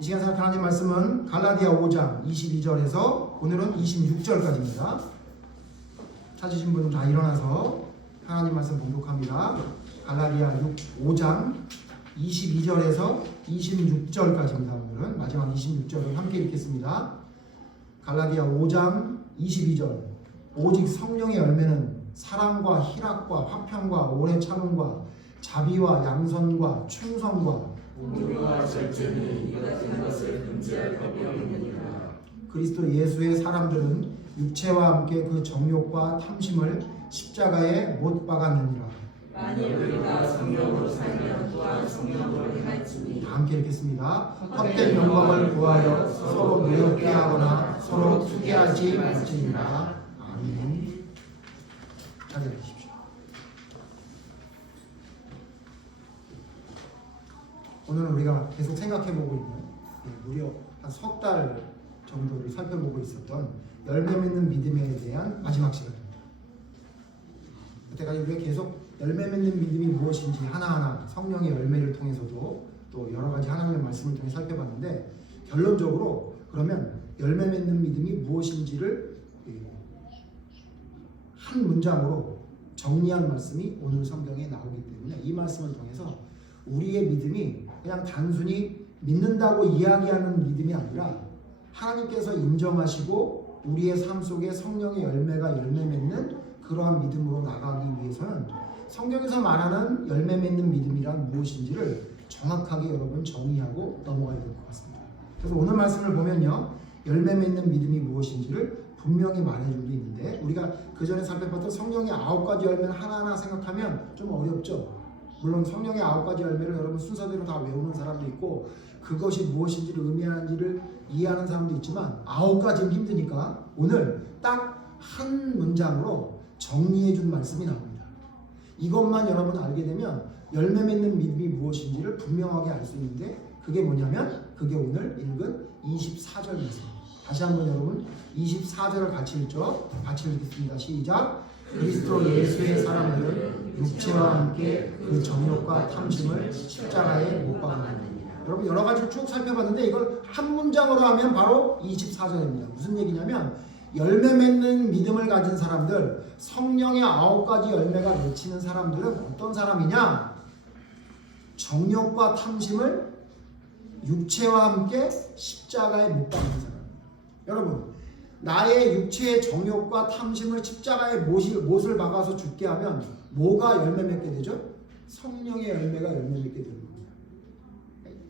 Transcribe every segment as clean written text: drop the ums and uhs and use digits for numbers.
이 시간 살 하나님 말씀은 갈라디아 5장 22절에서 오늘은 26절까지입니다. 찾으신 분은 다 일어나서 하나님 말씀 봉독합니다. 갈라디아 5장 22절에서 26절까지입니다. 오늘은 마지막 26절을 함께 읽겠습니다. 갈라디아 5장 22절. 오직 성령의 열매는 사랑과 희락과 화평과 오래 참음과 자비와 양선과 충성과 공의와 절제는 이 같은 것을 금지할 법이 없느니라. 그리스도 예수의 사람들은 육체와 함께 그 정욕과 탐심을 십자가에 못 박았느니라. 만일 우리가 성령으로 살면 또한 성령으로 행할지니. 다 함께 읽겠습니다. 헛된 영광을 구하여 서로 노엽게 하거나 서로 투기하지 말지니라. 아멘. 자리해 주십시오. 오늘은 우리가 계속 생각해보고 있는 무려 한 석 달 정도를 살펴보고 있었던 열매 맺는 믿음에 대한 마지막 시간입니다. 그때까지 우리가 계속 열매 맺는 믿음이 무엇인지 하나하나 성령의 열매를 통해서도 또 여러 가지 하나님의 말씀을 통해 살펴봤는데, 결론적으로 그러면 열매 맺는 믿음이 무엇인지를 한 문장으로 정리한 말씀이 오늘 성경에 나오기 때문에 이 말씀을 통해서 우리의 믿음이 그냥 단순히 믿는다고 이야기하는 믿음이 아니라 하나님께서 인정하시고 우리의 삶 속에 성령의 열매가 열매 맺는 그러한 믿음으로 나가기 위해서는 성경에서 말하는 열매 맺는 믿음이란 무엇인지를 정확하게 여러분 정의하고 넘어가야 될 것 같습니다. 그래서 오늘 말씀을 보면요, 열매 맺는 믿음이 무엇인지를 분명히 말해주고 있는데, 우리가 그 전에 살펴봤던 성령의 9가지 열매를 하나하나 생각하면 좀 어렵죠. 물론 성령의 9가지 열매를 여러분 순서대로 다 외우는 사람도 있고 그것이 무엇인지를 의미하는지를 이해하는 사람도 있지만 9가지는 힘드니까 오늘 딱 한 문장으로 정리해 준 말씀이 나옵니다. 이것만 여러분 알게 되면 열매 맺는 믿음이 무엇인지를 분명하게 알 수 있는데, 그게 뭐냐면 그게 오늘 읽은 24절 말씀입니다. 다시 한번 여러분 24절을 같이 읽죠. 같이 읽겠습니다. 시작. 그리스도 예수의 사람들은 육체와 함께 그 정욕과 탐심을 십자가에 못 박았느니라. 여러분 여러 가지를 쭉 살펴봤는데 이걸 한 문장으로 하면 바로 24절입니다. 무슨 얘기냐면 열매 맺는 믿음을 가진 사람들, 성령의 9가지 열매가 맺히는 사람들은 어떤 사람이냐? 정욕과 탐심을 육체와 함께 십자가에 못 박는 사람입니다. 여러분, 나의 육체의 정욕과 탐심을 십자가에 못을 박아서 죽게 하면 뭐가 열매 맺게 되죠? 성령의 열매가 열매 맺게 되는 겁니다.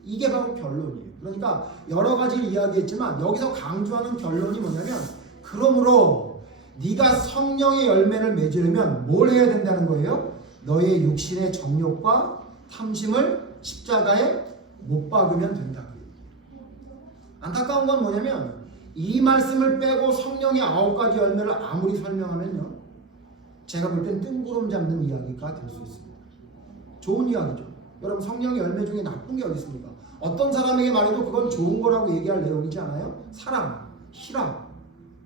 이게 바로 결론이에요. 그러니까 여러 가지를 이야기했지만 여기서 강조하는 결론이 뭐냐면, 그러므로 네가 성령의 열매를 맺으려면 뭘 해야 된다는 거예요? 너의 육신의 정욕과 탐심을 십자가에 못 박으면 된다. 안타까운 건 뭐냐면 이 말씀을 빼고 성령의 9가지 열매를 아무리 설명하면요, 제가 볼 땐 뜬구름 잡는 이야기가 될 수 있습니다. 좋은 이야기죠. 여러분 성령의 열매 중에 나쁜 게 어디 있습니까? 어떤 사람에게 말해도 그건 좋은 거라고 얘기할 내용이지 않아요? 사랑, 희락,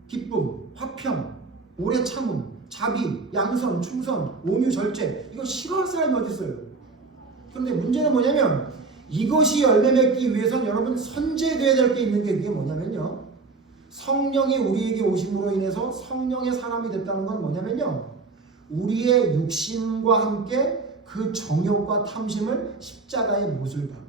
기쁨, 화평, 오래 참음, 자비, 양선, 충성, 온유, 절제, 이거 싫어할 사람이 어디 있어요? 그런데 문제는 뭐냐면 이것이 열매 맺기 위해서는 여러분 선제돼야 될 게 있는 게, 그게 뭐냐면요, 성령이 우리에게 오심으로 인해서 성령의 사람이 됐다는 건 뭐냐면요, 우리의 육신과 함께 그 정욕과 탐심을 십자가에 못을 박는,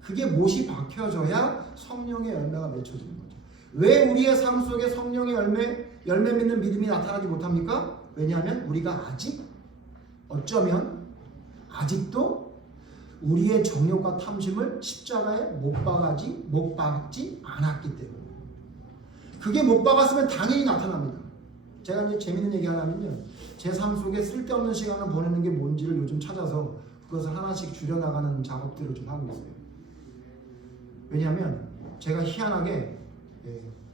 그게 못이 박혀져야 성령의 열매가 맺혀지는 거죠. 왜 우리의 삶 속에 성령의 열매 맺는 믿음이 나타나지 못합니까? 왜냐하면 우리가 아직 어쩌면 아직도 우리의 정욕과 탐심을 십자가에 못 박지 않았기 때문에. 그게 못 박았으면 당연히 나타납니다. 제가 이제 재밌는 얘기 하나 하면요, 제 삶 속에 쓸데없는 시간을 보내는 게 뭔지를 요즘 찾아서 그것을 하나씩 줄여나가는 작업들을 좀 하고 있어요. 왜냐하면 제가 희한하게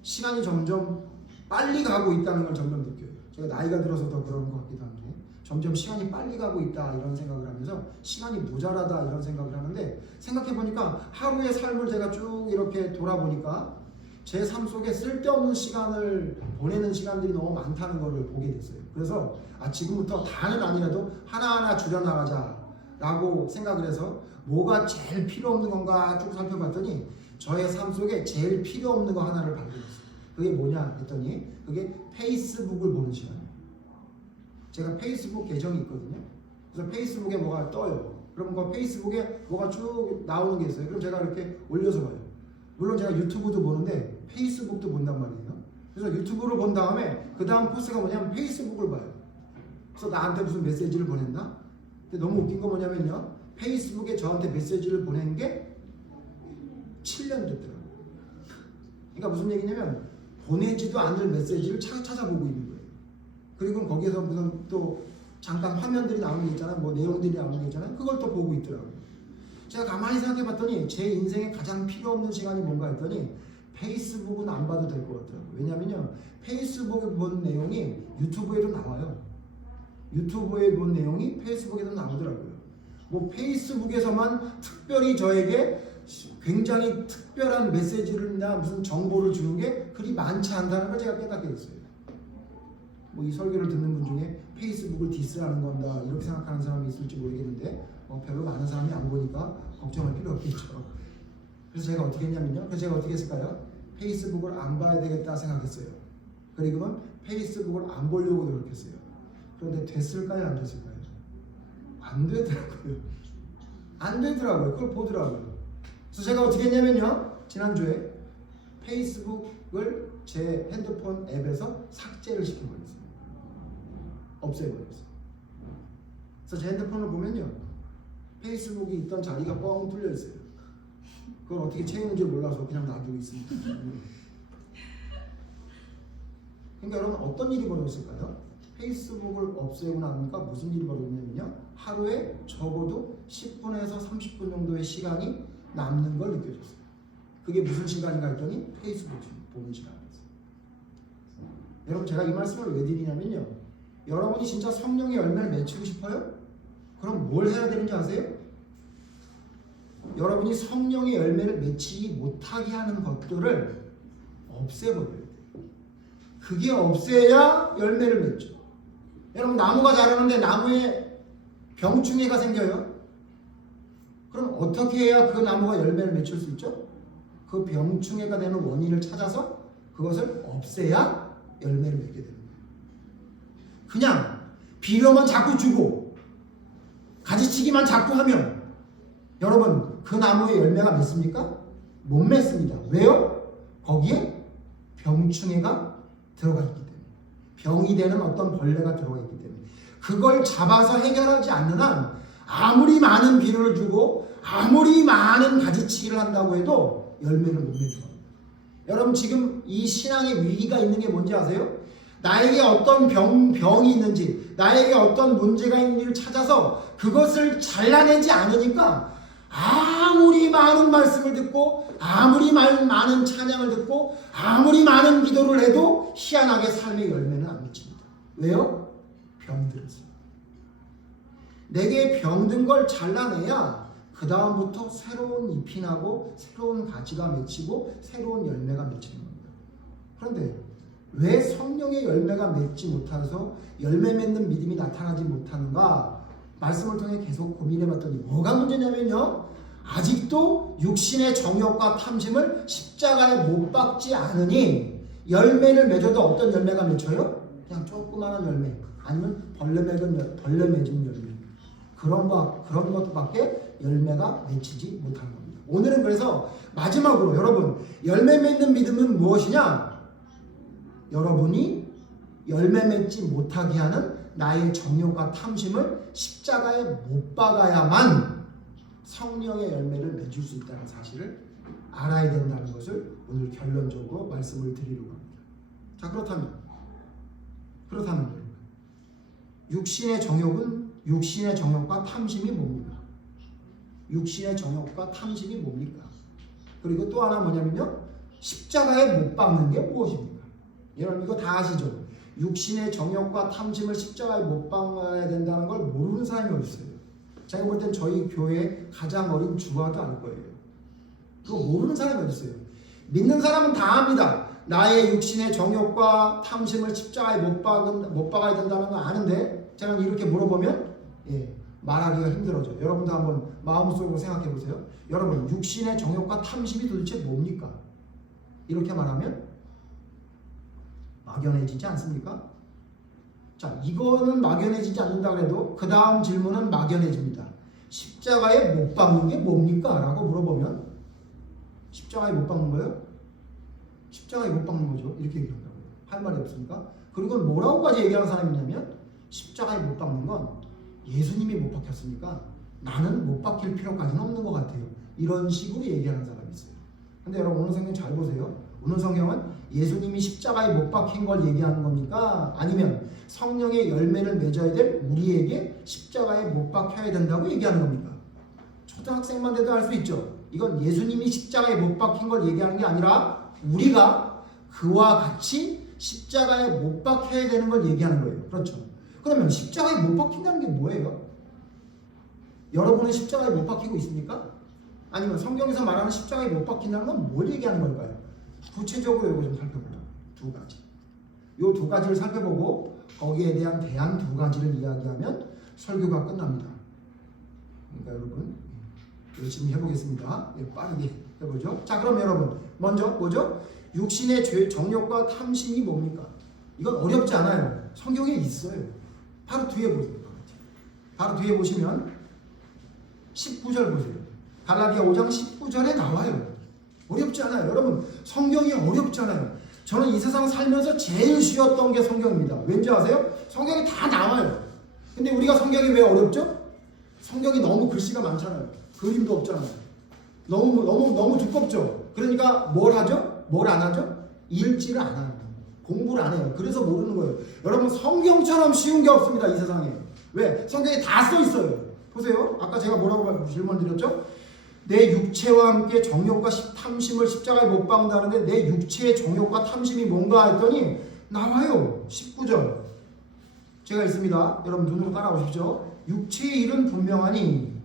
시간이 점점 빨리 가고 있다는 걸 점점 느껴요. 제가 나이가 들어서 더 그런 것 같기도 한데 점점 시간이 빨리 가고 있다 이런 생각을 하면서 시간이 모자라다 이런 생각을 하는데, 생각해보니까 하루의 삶을 제가 쭉 이렇게 돌아보니까 제 삶 속에 쓸데없는 시간을 보내는 시간들이 너무 많다는 것을 보게 됐어요. 그래서 지금부터 다는 아니라도 하나하나 줄여나가자 라고 생각을 해서 뭐가 제일 필요 없는 건가 쭉 살펴봤더니 저의 삶 속에 제일 필요 없는 거 하나를 발견했어요. 그게 뭐냐 했더니 그게 페이스북을 보는 시간이에요. 제가 페이스북 계정이 있거든요. 그래서 페이스북에 뭐가 떠요. 그럼 그 페이스북에 뭐가 쭉 나오는 게 있어요. 그럼 제가 이렇게 올려서 봐요. 물론 제가 유튜브도 보는데 페이스북도 본단 말이에요. 그래서 유튜브를 본 다음에 그 다음 포스가 뭐냐면 페이스북을 봐요. 그래서 나한테 무슨 메시지를 보냈나? 근데 너무 웃긴 거 뭐냐면요. 페이스북에 저한테 메시지를 보낸 게 7년 됐더라고요. 그러니까 무슨 얘기냐면 보내지도 않을 메시지를 찾아보고 있는 거예요. 그리고 거기에서 무슨 또 잠깐 화면들이 나오는 게 있잖아요. 뭐 내용들이 나오는 게 있잖아요. 그걸 또 보고 있더라고요. 제가 가만히 생각해 봤더니 제 인생에 가장 필요 없는 시간이 뭔가 했더니 페이스북은 안 봐도 될 것 같더라고요. 왜냐면요. 페이스북에 본 내용이 유튜브에도 나와요. 유튜브에 본 내용이 페이스북에도 나오더라고요. 뭐 페이스북에서만 특별히 저에게 굉장히 특별한 메시지나 무슨 정보를 주는 게 그리 많지 않다는 걸 제가 깨닫게 됐어요. 뭐 이 설교를 듣는 분 중에 페이스북을 디스하는 건다 이렇게 생각하는 사람이 있을지 모르겠는데 별로 많은 사람이 안 보니까 걱정할 필요 없겠죠. 그래서 제가 어떻게 했냐면요. 그래서 제가 어떻게 했을까요? 페이스북을 안 봐야 되겠다 생각했어요. 그리고는 페이스북을 안 보려고 노력했어요. 그런데 됐을까요? 안 됐을까요? 안 되더라고요. 안 되더라고요. 그걸 보더라고요. 그래서 제가 어떻게 했냐면요. 지난주에 페이스북을 제 핸드폰 앱에서 삭제를 시켜버렸어요. 없애버렸어요. 그래서 제 핸드폰을 보면요. 페이스북이 있던 자리가 뻥 뚫려 있어요. 그걸 어떻게 채우는지 몰라서 그냥 놔두고 있습니다. 그러니까 여러분 어떤 일이 벌어졌을까요? 페이스북을 없애고 나니까 무슨 일이 벌어졌냐면요. 하루에 적어도 10분에서 30분 정도의 시간이 남는 걸 느껴졌어요. 그게 무슨 시간인가 했더니 페이스북 보는 시간이었어요. 여러분 제가 이 말씀을 왜 드리냐면요. 여러분이 진짜 성령의 열매를 맺히고 싶어요? 그럼 뭘 해야 되는지 아세요? 여러분이 성령의 열매를 맺히지 못하게 하는 것들을 없애버려야 돼요. 그게 없애야 열매를 맺죠. 여러분 나무가 자라는데 나무에 병충해가 생겨요. 그럼 어떻게 해야 그 나무가 열매를 맺힐 수 있죠? 그 병충해가 되는 원인을 찾아서 그것을 없애야 열매를 맺게 되는 거예요. 그냥 비료만 자꾸 주고 가지치기만 자꾸 하면 여러분 그 나무에 열매가 맺습니까? 못 맺습니다. 왜요? 거기에 병충해가 들어가 있기 때문에 병이 되는 어떤 벌레가 들어가 있기 때문에 그걸 잡아서 해결하지 않는 한 아무리 많은 비료를 주고 아무리 많은 가지치기를 한다고 해도 열매를 못 맺는 겁니다. 여러분 지금 이 신앙의 위기가 있는 게 뭔지 아세요? 나에게 어떤 병이 있는지 나에게 어떤 문제가 있는지를 찾아서 그것을 잘라내지 않으니까 아무리 많은 말씀을 듣고 아무리 많은 찬양을 듣고 아무리 많은 기도를 해도 희한하게 삶의 열매는 안 맺힙니다. 왜요? 병들었어요. 내게 병든 걸 잘라내야 그 다음부터 새로운 잎이 나고 새로운 가지가 맺히고 새로운 열매가 맺히는 겁니다. 그런데 왜 성령의 열매가 맺지 못해서 열매 맺는 믿음이 나타나지 못하는가? 말씀을 통해 계속 고민해봤더니 뭐가 문제냐면요. 아직도 육신의 정욕과 탐심을 십자가에 못 박지 않으니 열매를 맺어도 어떤 열매가 맺혀요? 그냥 조그마한 열매 아니면 벌레 맺은 열매 그런 것밖에 열매가 맺히지 못한 겁니다. 오늘은 그래서 마지막으로 여러분 열매 맺는 믿음은 무엇이냐? 여러분이 열매 맺지 못하게 하는 나의 정욕과 탐심을 십자가에 못 박아야만 성령의 열매를 맺을 수 있다는 사실을 알아야 된다는 것을 오늘 결론적으로 말씀을 드리려고 합니다. 자 그렇다면 육신의 정욕과 탐심이 뭡니까? 육신의 정욕과 탐심이 뭡니까? 그리고 또 하나 뭐냐면요. 십자가에 못 박는 게 무엇입니까? 여러분 이거 다 아시죠? 육신의 정욕과 탐심을 십자가에 못 박아야 된다는 걸 모르는 사람이 어디 있어요? 제가 볼 땐 저희 교회 가장 어린 주아도 알 거예요. 그거 모르는 사람이 어디 있어요? 믿는 사람은 다 압니다. 나의 육신의 정욕과 탐심을 십자가에 못 박아야 된다는 걸 아는데 제가 이렇게 물어보면 말하기가 힘들어져. 여러분도 한번 마음속으로 생각해 보세요. 여러분, 육신의 정욕과 탐심이 도대체 뭡니까? 이렇게 말하면 막연해지지 않습니까? 자, 이거는 막연해지지 않는다 그래도 그 다음 질문은 막연해집니다. 십자가에 못 박는 게 뭡니까? 라고 물어보면 십자가에 못 박는 거예요? 십자가에 못 박는 거죠. 이렇게 얘기한다고요. 할 말이 없습니까? 그리고 뭐라고까지 얘기하는 사람이 있냐면 십자가에 못 박는 건 예수님이 못 박혔으니까 나는 못 박힐 필요까지는 없는 것 같아요. 이런 식으로 얘기하는 사람이 있어요. 근데 여러분 오늘 성경 잘 보세요. 오늘 성경은 예수님이 십자가에 못 박힌 걸 얘기하는 겁니까? 아니면 성령의 열매를 맺어야 될 우리에게 십자가에 못 박혀야 된다고 얘기하는 겁니까? 초등학생만 돼도 알 수 있죠. 이건 예수님이 십자가에 못 박힌 걸 얘기하는 게 아니라 우리가 그와 같이 십자가에 못 박혀야 되는 걸 얘기하는 거예요. 그렇죠? 그러면 십자가에 못 박힌다는 게 뭐예요? 여러분은 십자가에 못 박히고 있습니까? 아니면 성경에서 말하는 십자가에 못 박힌다는 건 뭘 얘기하는 걸까요? 구체적으로 이거 좀 살펴보자. 두 가지. 이 두 가지를 살펴보고 거기에 대한 대안 두 가지를 이야기하면 설교가 끝납니다. 그러니까 여러분 열심히 해보겠습니다. 빠르게 해보죠. 자, 그럼 여러분 먼저 뭐죠? 육신의 죄, 정욕과 탐심이 뭡니까? 이건 어렵지 않아요. 성경에 있어요. 바로 뒤에 보세요. 바로 뒤에 보시면 19절 보세요. 갈라디아 5장 19절에 나와요. 어렵지 않아요. 여러분 성경이 어렵지 않아요. 저는 이 세상 살면서 제일 쉬웠던 게 성경입니다. 왠지 아세요? 성경이 다 나와요. 근데 우리가 성경이 왜 어렵죠? 성경이 너무 글씨가 많잖아요. 그림도 없잖아요. 너무 두껍죠. 그러니까 뭘 하죠? 뭘 안 하죠? 읽지를 않아요. 공부를 안 해요. 그래서 모르는 거예요. 여러분 성경처럼 쉬운 게 없습니다. 이 세상에. 왜? 성경에 다 써 있어요. 보세요. 아까 제가 뭐라고 질문 드렸죠? 내 육체와 함께 정욕과 탐심을 십자가에 못 박는다는데 내 육체의 정욕과 탐심이 뭔가 했더니 나와요. 19절. 제가 있습니다. 여러분 눈으로 따라오십시오. 육체의 일은 분명하니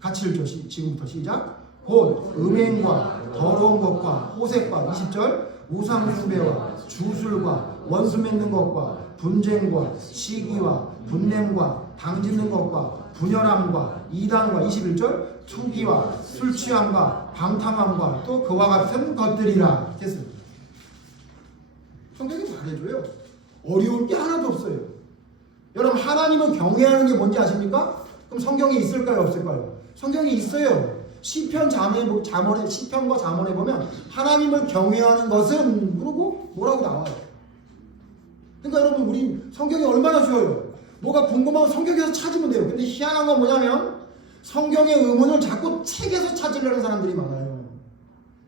같이 읽죠. 지금부터 시작. 곧 음행과 더러운 것과 호색과 20절 우상숭배와 주술과 원수 맺는 것과 분쟁과 시기와 분냄과 당짓는 것과 분열함과 이단과 21절 투기와 술 취함과 방탕함과 또 그와 같은 것들이라. 됐습니다. 성경이 말해줘요. 어려울 게 하나도 없어요. 여러분 하나님을 경외하는 게 뭔지 아십니까? 그럼 성경에 있을까요? 없을까요? 성경에 있어요. 시편과 잠언에 보면 하나님을 경외하는 것은 그러고 뭐라고 나와요. 그러니까 여러분 우리 성경이 얼마나 쉬워요. 뭐가 궁금하면 성경에서 찾으면 돼요. 근데 희한한 건 뭐냐면 성경의 의문을 자꾸 책에서 찾으려는 사람들이 많아요.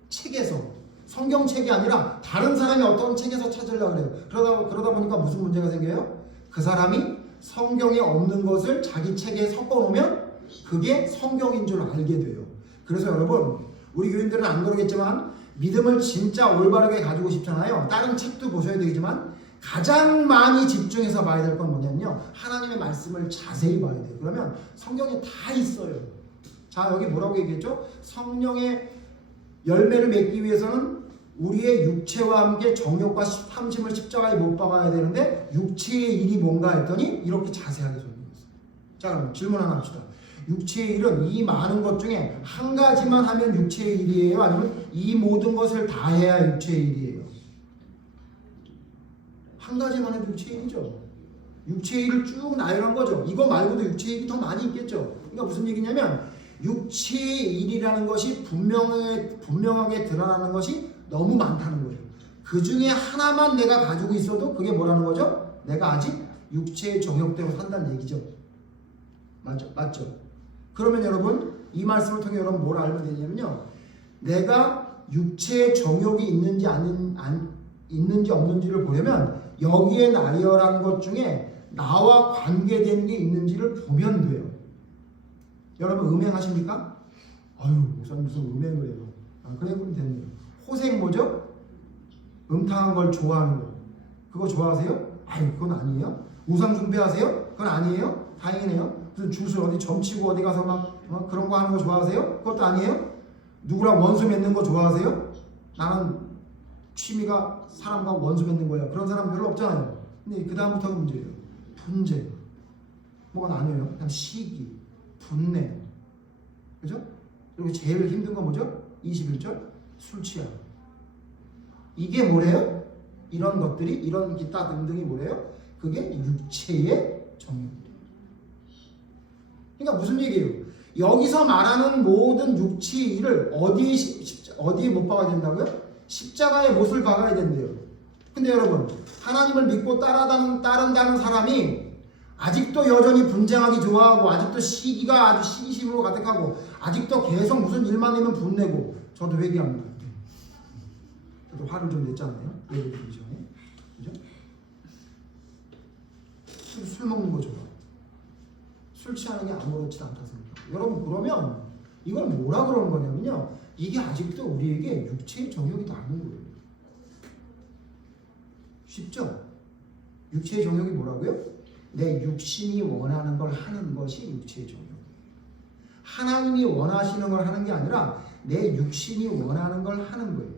책에서. 성경책이 아니라 다른 사람이 어떤 책에서 찾으려고 해요. 그러다 보니까 무슨 문제가 생겨요? 그 사람이 성경에 없는 것을 자기 책에 섞어놓으면 그게 성경인 줄 알게 돼요. 그래서 여러분 우리 교인들은 안 그러겠지만 믿음을 진짜 올바르게 가지고 싶잖아요. 다른 책도 보셔야 되겠지만 가장 많이 집중해서 봐야 될 건 뭐냐면요. 하나님의 말씀을 자세히 봐야 돼요. 그러면 성경에 다 있어요. 자, 여기 뭐라고 얘기했죠? 성령의 열매를 맺기 위해서는 우리의 육체와 함께 정욕과 탐심을 십자가에 못 박아야 되는데 육체의 일이 뭔가 했더니 이렇게 자세하게 설명했어요. 자, 그럼 질문 하나 합시다. 육체의 일은 이 많은 것 중에 한 가지만 하면 육체의 일이에요? 아니면 이 모든 것을 다 해야 육체의 일이에요? 한 가지만 해도 육체의 일이죠. 육체의 일을 쭉 나열한 거죠. 이거 말고도 육체의 일이 더 많이 있겠죠. 그러니까 무슨 얘기냐면 육체의 일이라는 것이 분명하게 드러나는 것이 너무 많다는 거예요. 그 중에 하나만 내가 가지고 있어도 그게 뭐라는 거죠? 내가 아직 육체의 정욕대로 산다는 얘기죠. 맞죠? 그러면 여러분 이 말씀을 통해 여러분 뭘 알면 되냐면요. 내가 육체의 정욕이 있는지 있는지 없는지를 보려면 여기에 나열한 것 중에 나와 관계된 게 있는지를 보면 돼요. 여러분 음행하십니까? 아유 목사님 무슨 음행을 해요. 그래 보면 됩니다. 호색 뭐죠? 음탕한 걸 좋아하는 거. 그거 좋아하세요? 아유 그건 아니에요. 우상 숭배하세요? 그건 아니에요. 다행이네요. 무슨 주술 어디 점치고 어디 가서 막 그런 거 하는 거 좋아하세요? 그것도 아니에요. 누구랑 원수 맺는 거 좋아하세요? 나는 취미가 사람과 원수 맺는 거예요. 그런 사람 별로 없잖아요. 근데 그 다음부터가 문제예요. 분쟁. 뭐가 나뉘어요? 그다음 시기. 분내. 그죠? 그리고 제일 힘든 건 뭐죠? 21절 술 취함. 이게 뭐래요? 이런 것들이 이런 기타 등등이 뭐래요? 그게 육체의 정욕이래요. 그러니까 무슨 얘기예요? 여기서 말하는 모든 육체의 일을 어디에 못 박아야 된다고요? 십자가에 못을 박아야 된대요. 근데 여러분 하나님을 믿고 따른다는 사람이 아직도 여전히 분쟁하기 좋아하고 아직도 시기가 아주 시기심으로 가득하고 아직도 계속 무슨 일만 되면 분내고 저도 회개합니다. 저도 화를 좀 냈잖아요. 예배드리기 전에. 그죠? 술 먹는 거 좋아. 술 취하는 게 아무렇지 않다 생각해요. 여러분 그러면 이걸 뭐라 그러는 거냐면요. 이게 아직도 우리에게 육체의 정욕이 남은 거예요. 쉽죠? 육체의 정욕이 뭐라고요? 내 육신이 원하는 걸 하는 것이 육체의 정욕이에요. 하나님이 원하시는 걸 하는 게 아니라 내 육신이 원하는 걸 하는 거예요.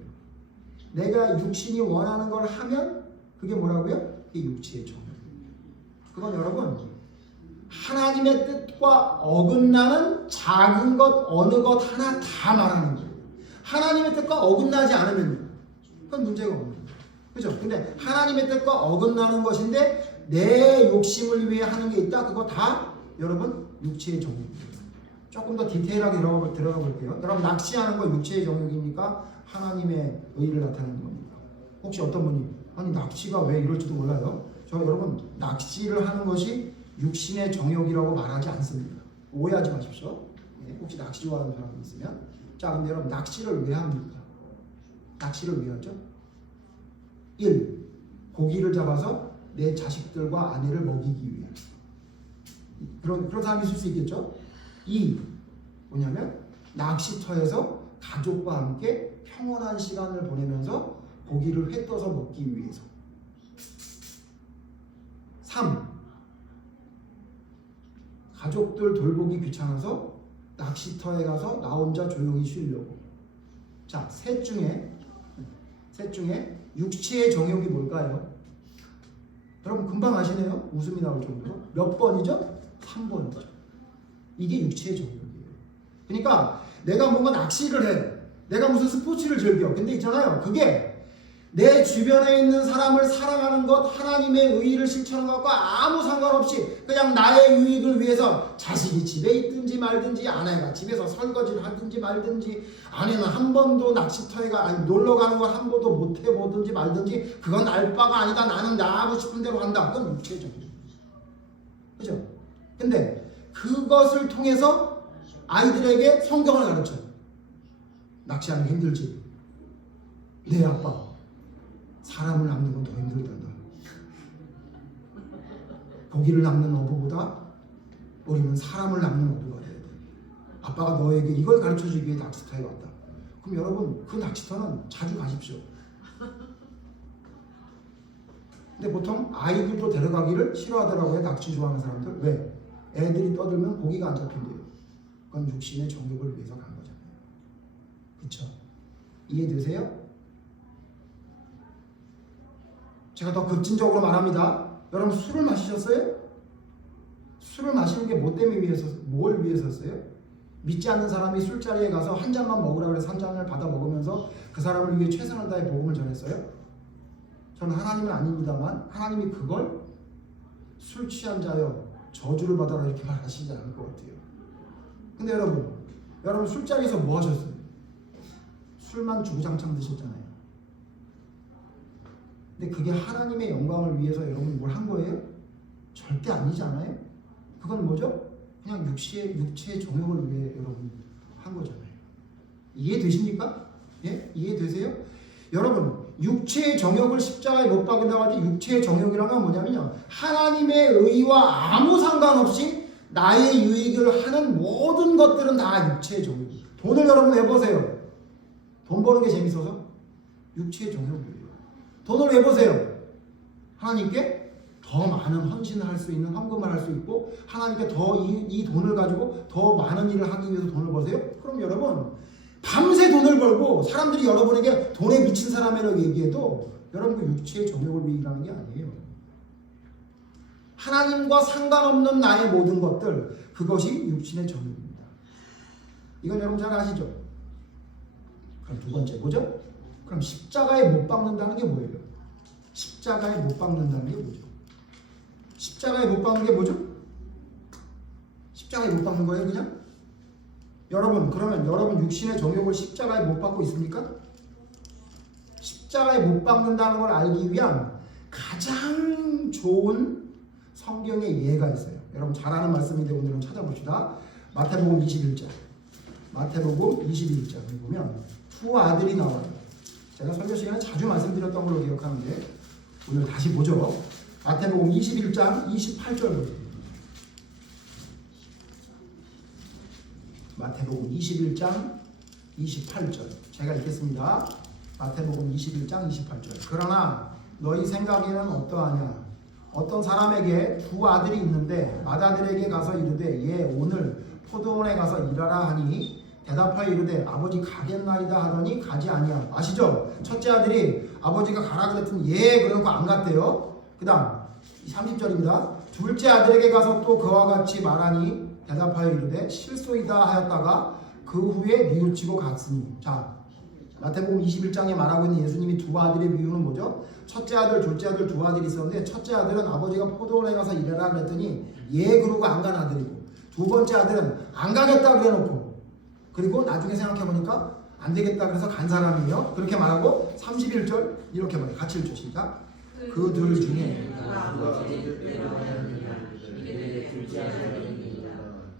내가 육신이 원하는 걸 하면 그게 뭐라고요? 그게 육체의 정욕이에요. 그건 여러분 하나님의 뜻과 어긋나는 작은 것 어느 것 하나 다 말하는 거예요. 하나님의 뜻과 어긋나지 않으면 그건 문제가 없는 거예요. 그죠? 근데 하나님의 뜻과 어긋나는 것인데 내 욕심을 위해 하는 게 있다. 그거 다 여러분 육체의 정욕입니다. 조금 더 디테일하게 들어가 볼게요. 여러분 낚시하는 거 육체의 정욕입니까? 하나님의 의를 나타내는 겁니까? 혹시 어떤 분이 아니 낚시가 왜 이럴지도 몰라요. 저 여러분 낚시를 하는 것이 육신의 정욕이라고 말하지 않습니다. 오해하지 마십시오. 네, 혹시 낚시 좋아하는 사람이 있으면 자 근데 여러분 낚시를 왜 합니까? 낚시를 왜 하죠? 1. 고기를 잡아서 내 자식들과 아내를 먹이기 위해 그런 사람이 있을 수 있겠죠? 2. 뭐냐면 낚시터에서 가족과 함께 평온한 시간을 보내면서 고기를 회 떠서 먹기 위해서 3. 가족들 돌보기 귀찮아서 낚시터에 가서 나 혼자 조용히 쉬려고. 자, 셋 중에 육체의 정욕이 뭘까요? 여러분 금방 아시네요? 웃음이 나올 정도로. 몇 번이죠? 3번이죠. 이게 육체의 정욕이에요. 그러니까 내가 뭔가 낚시를 해. 내가 무슨 스포츠를 즐겨. 근데 있잖아요. 그게 내 주변에 있는 사람을 사랑하는 것, 하나님의 의의를 실천하는 것과 아무 상관없이 그냥 나의 유익을 위해서 자식이 집에 있든지 말든지 아내가 집에서 설거지를 하든지 말든지 아내는 한 번도 낚시터에 놀러 가는 걸 한 번도 못 해보든지 말든지 그건 알 바가 아니다. 나는 나하고 싶은 대로 한다. 그건 육체적이죠. 그죠? 근데 그것을 통해서 아이들에게 성경을 가르쳐요. 낚시하는 게 힘들지. 네 아빠. 사람을 낚는 건 더 힘들다. 고기를 낚는 어부보다 우리는 사람을 낚는 어부가 돼야 돼. 아빠가 너에게 이걸 가르쳐주기 위해 낚시터에 왔다. 그럼 여러분 그 낚시터는 자주 가십시오. 근데 보통 아이들도 데려가기를 싫어하더라고요. 낚시 좋아하는 사람들. 왜? 애들이 떠들면 고기가 안 잡힌대요. 그건 육신의 정욕을 위해서 간 거잖아요. 그쵸? 이해되세요? 제가 더 급진적으로 말합니다. 여러분 술을 마시셨어요? 술을 마시는 게 뭘 위해서였어요? 믿지 않는 사람이 술자리에 가서 한 잔만 먹으라 그래서 한 잔을 받아 먹으면서 그 사람을 위해 최선을 다해 복음을 전했어요? 저는 하나님은 아닙니다만 하나님이 그걸 술 취한 자여 저주를 받아라 이렇게 말하시지 않을 것 같아요. 근데 여러분 술자리에서 뭐 하셨어요? 술만 주구장창 드셨잖아요. 근데 그게 하나님의 영광을 위해서 여러분 뭘 한 거예요? 절대 아니지 않아요? 그건 뭐죠? 그냥 육체의 정욕을 위해 여러분 한 거잖아요. 이해되십니까? 예? 이해되세요? 여러분 육체의 정욕을 십자가에 못 박은다고 할 때 육체의 정욕이라는 건 뭐냐면요. 하나님의 의와 아무 상관없이 나의 유익을 하는 모든 것들은 다 육체의 정욕이에요. 돈을 여러분 왜 버세요? 돈 버는 게 재밌어서? 육체의 정욕이에요. 돈을 왜 버세요? 하나님께 더 많은 헌신을 할 수 있는 헌금을 할 수 있고 하나님께 더 이 돈을 가지고 더 많은 일을 하기 위해서 돈을 버세요? 그럼 여러분 밤새 돈을 벌고 사람들이 여러분에게 돈에 미친 사람이라고 얘기해도 여러분 그 육체의 정욕을 위해 일하는 게 아니에요. 하나님과 상관없는 나의 모든 것들, 그것이 육신의 정욕입니다. 이건 여러분 잘 아시죠? 그럼 두 번째 뭐죠? 그럼 십자가에 못 박는다는 게 뭐예요? 십자가에 못 박는다는 게 뭐죠? 십자가에 못 박는 게 뭐죠? 십자가에 못 박는 거예요, 그냥? 여러분, 그러면 여러분 육신의 정욕을 십자가에 못 박고 있습니까? 십자가에 못 박는다는 걸 알기 위한 가장 좋은 성경의 예가 있어요. 여러분 잘 아는 말씀인데 오늘은 찾아봅시다. 마태복음 21장. 마태복음 21장에 보면 두 아들이 나와요. 제가 설교 시간에 자주 말씀드렸던 걸로 기억하는데 오늘 다시 보죠. 마태복음 21장 28절 보세요. 마태복음 21장 28절 제가 읽겠습니다. 마태복음 21장 28절. 그러나 너희 생각에는 어떠하냐? 어떤 사람에게 두 아들이 있는데 맏아들에게 가서 이르되 얘 오늘 포도원에 가서 일하라 하니 대답하여 이르되 아버지 가겠나이다 하더니 가지 아니하. 아시죠? 첫째 아들이 아버지가 가라 그랬더니 예 그러고 안 갔대요. 그 다음 30절입니다. 둘째 아들에게 가서 또 그와 같이 말하니 대답하여 이르되 실소이다 하였다가 그 후에 뉘우치고 갔으니. 자, 마태복음 21장에 말하고 있는 예수님이 두 아들의 비유는 뭐죠? 첫째 아들, 둘째 아들 두 아들이 있었는데 첫째 아들은 아버지가 포도원에 가서 일하라 그랬더니 예 그러고 안 간 아들이고, 두 번째 아들은 안 가겠다 그래놓고 그리고 나중에 생각해보니까 안 되겠다 그래서 간 사람이에요. 그렇게 말하고 31절 이렇게 말해요. 같이 읽죠. 시작. 그들 중에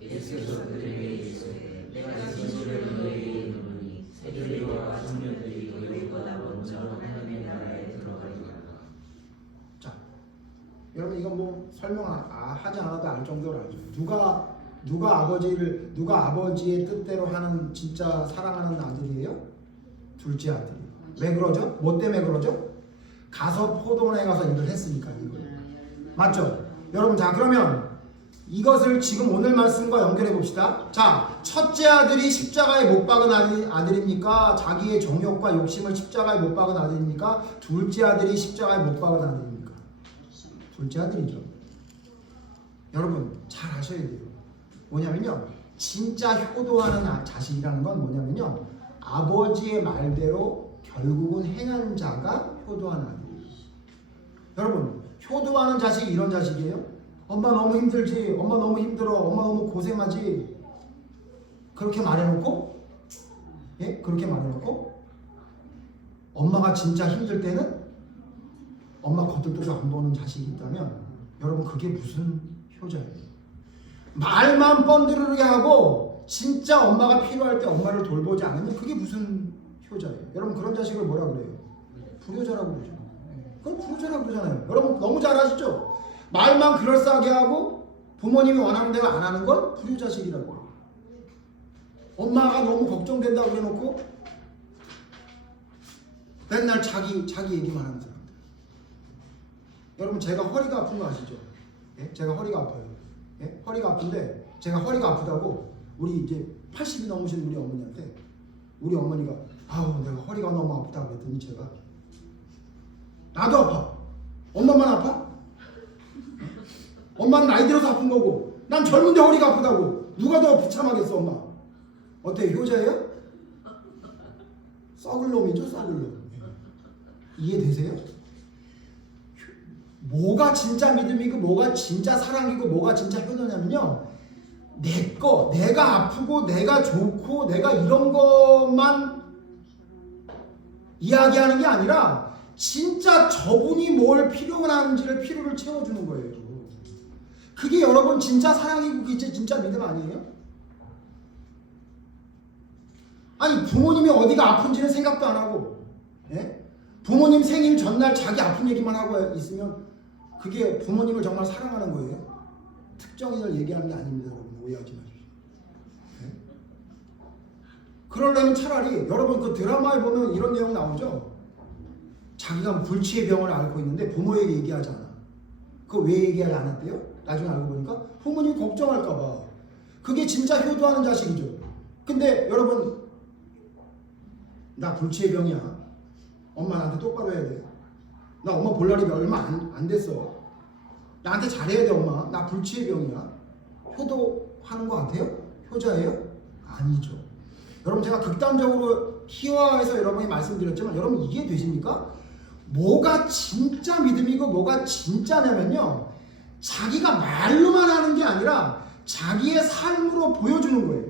예수께서 그들에게 이르시되 내가 진실로 너희에게 이르노니 세리와 청년들이 너희보다 먼저 하나님의 나라에 들어가리라. 자, 여러분 이건 뭐 설명 하지 않아도 알 정도로 알죠. 누가 아버지의 뜻대로 하는 진짜 사랑하는 아들이에요? 둘째 아들이. 왜 그러죠? 뭐 때문에 그러죠? 가서 포도원에 가서 일을 했으니까 이거. 맞죠? 여러분 자 그러면 이것을 지금 오늘 말씀과 연결해 봅시다. 자, 첫째 아들이 십자가에 못 박은 아들입니까? 자기의 정욕과 욕심을 십자가에 못 박은 아들입니까? 둘째 아들이 십자가에 못 박은 아들입니까? 둘째 아들이죠. 여러분 잘 아셔야 돼요. 뭐냐면요, 진짜 효도하는 자식이라는 건 뭐냐면요, 아버지의 말대로 결국은 행한 자가 효도하는 아들이에요. 여러분 효도하는 자식이 이런 자식이에요? 엄마 너무 힘들지, 엄마 너무 힘들어, 엄마 너무 고생하지, 그렇게 말해놓고, 예? 그렇게 말해놓고 엄마가 진짜 힘들 때는 엄마 겉들도 안 보는 자식이 있다면 여러분 그게 무슨 효자예요? 말만 뻔드르르게 하고 진짜 엄마가 필요할 때 엄마를 돌보지 않으면 그게 무슨 효자예요? 여러분 그런 자식을 뭐라 그래요? 불효자라고 그러죠. 그건 불효자라고 그러잖아요. 여러분 너무 잘 아시죠? 말만 그럴싸하게 하고 부모님이 원하는 대로 안 하는 건 불효자식이라고 해요. 엄마가 너무 걱정된다고 해놓고 맨날 자기 얘기만 하는 사람들. 여러분 제가 허리가 아픈 거 아시죠? 예? 제가 허리가 아파요. 예? 허리가 아픈데 제가 허리가 아프다고 우리 이제 80이 넘으신 우리 어머니한테 우리 어머니가 아우 내가 허리가 너무 아프다고 그랬더니 제가 나도 아파. 엄마만 아파? 엄마는 나이 들어서 아픈 거고 난 젊은데 허리가 아프다고. 누가 더 비참하겠어 엄마. 어때요? 효자예요? 썩을 놈이죠. 썩을 놈. 이해되세요? 뭐가 진짜 믿음이고 뭐가 진짜 사랑이고 뭐가 진짜 효도냐면요, 내가 아프고 내가 좋고 내가 이런 것만 이야기하는 게 아니라 진짜 저분이 뭘 필요한지를 필요를 채워주는 거예요. 그게 여러분 진짜 사랑이고 그게 진짜 믿음 아니에요? 아니 부모님이 어디가 아픈지는 생각도 안 하고, 예? 부모님 생일 전날 자기 아픈 얘기만 하고 있으면 그게 부모님을 정말 사랑하는 거예요? 특정인을 얘기하는 게 아닙니다. 여러분 오해하지 마십시오. 예? 그러려면 차라리 여러분 그 드라마에 보면 이런 내용 나오죠? 자기가 불치의 병을 앓고 있는데 부모에게 얘기하지 않아. 그거 왜 얘기하지 않았대요? 나중에 알고 보니까 부모님이 걱정할까 봐. 그게 진짜 효도하는 자식이죠. 근데 여러분 나 불치의 병이야. 엄마 나한테 똑바로 해야 돼. 나 엄마 볼 날이 얼마 안 됐어. 나한테 잘해야 돼 엄마. 나 불치의 병이야. 효도하는 것 같아요? 효자예요? 아니죠. 여러분 제가 극단적으로 희화해서 여러분이 말씀드렸지만 여러분 이해되십니까? 뭐가 진짜 믿음이고 뭐가 진짜냐면요. 자기가 말로만 하는 게 아니라 자기의 삶으로 보여주는 거예요.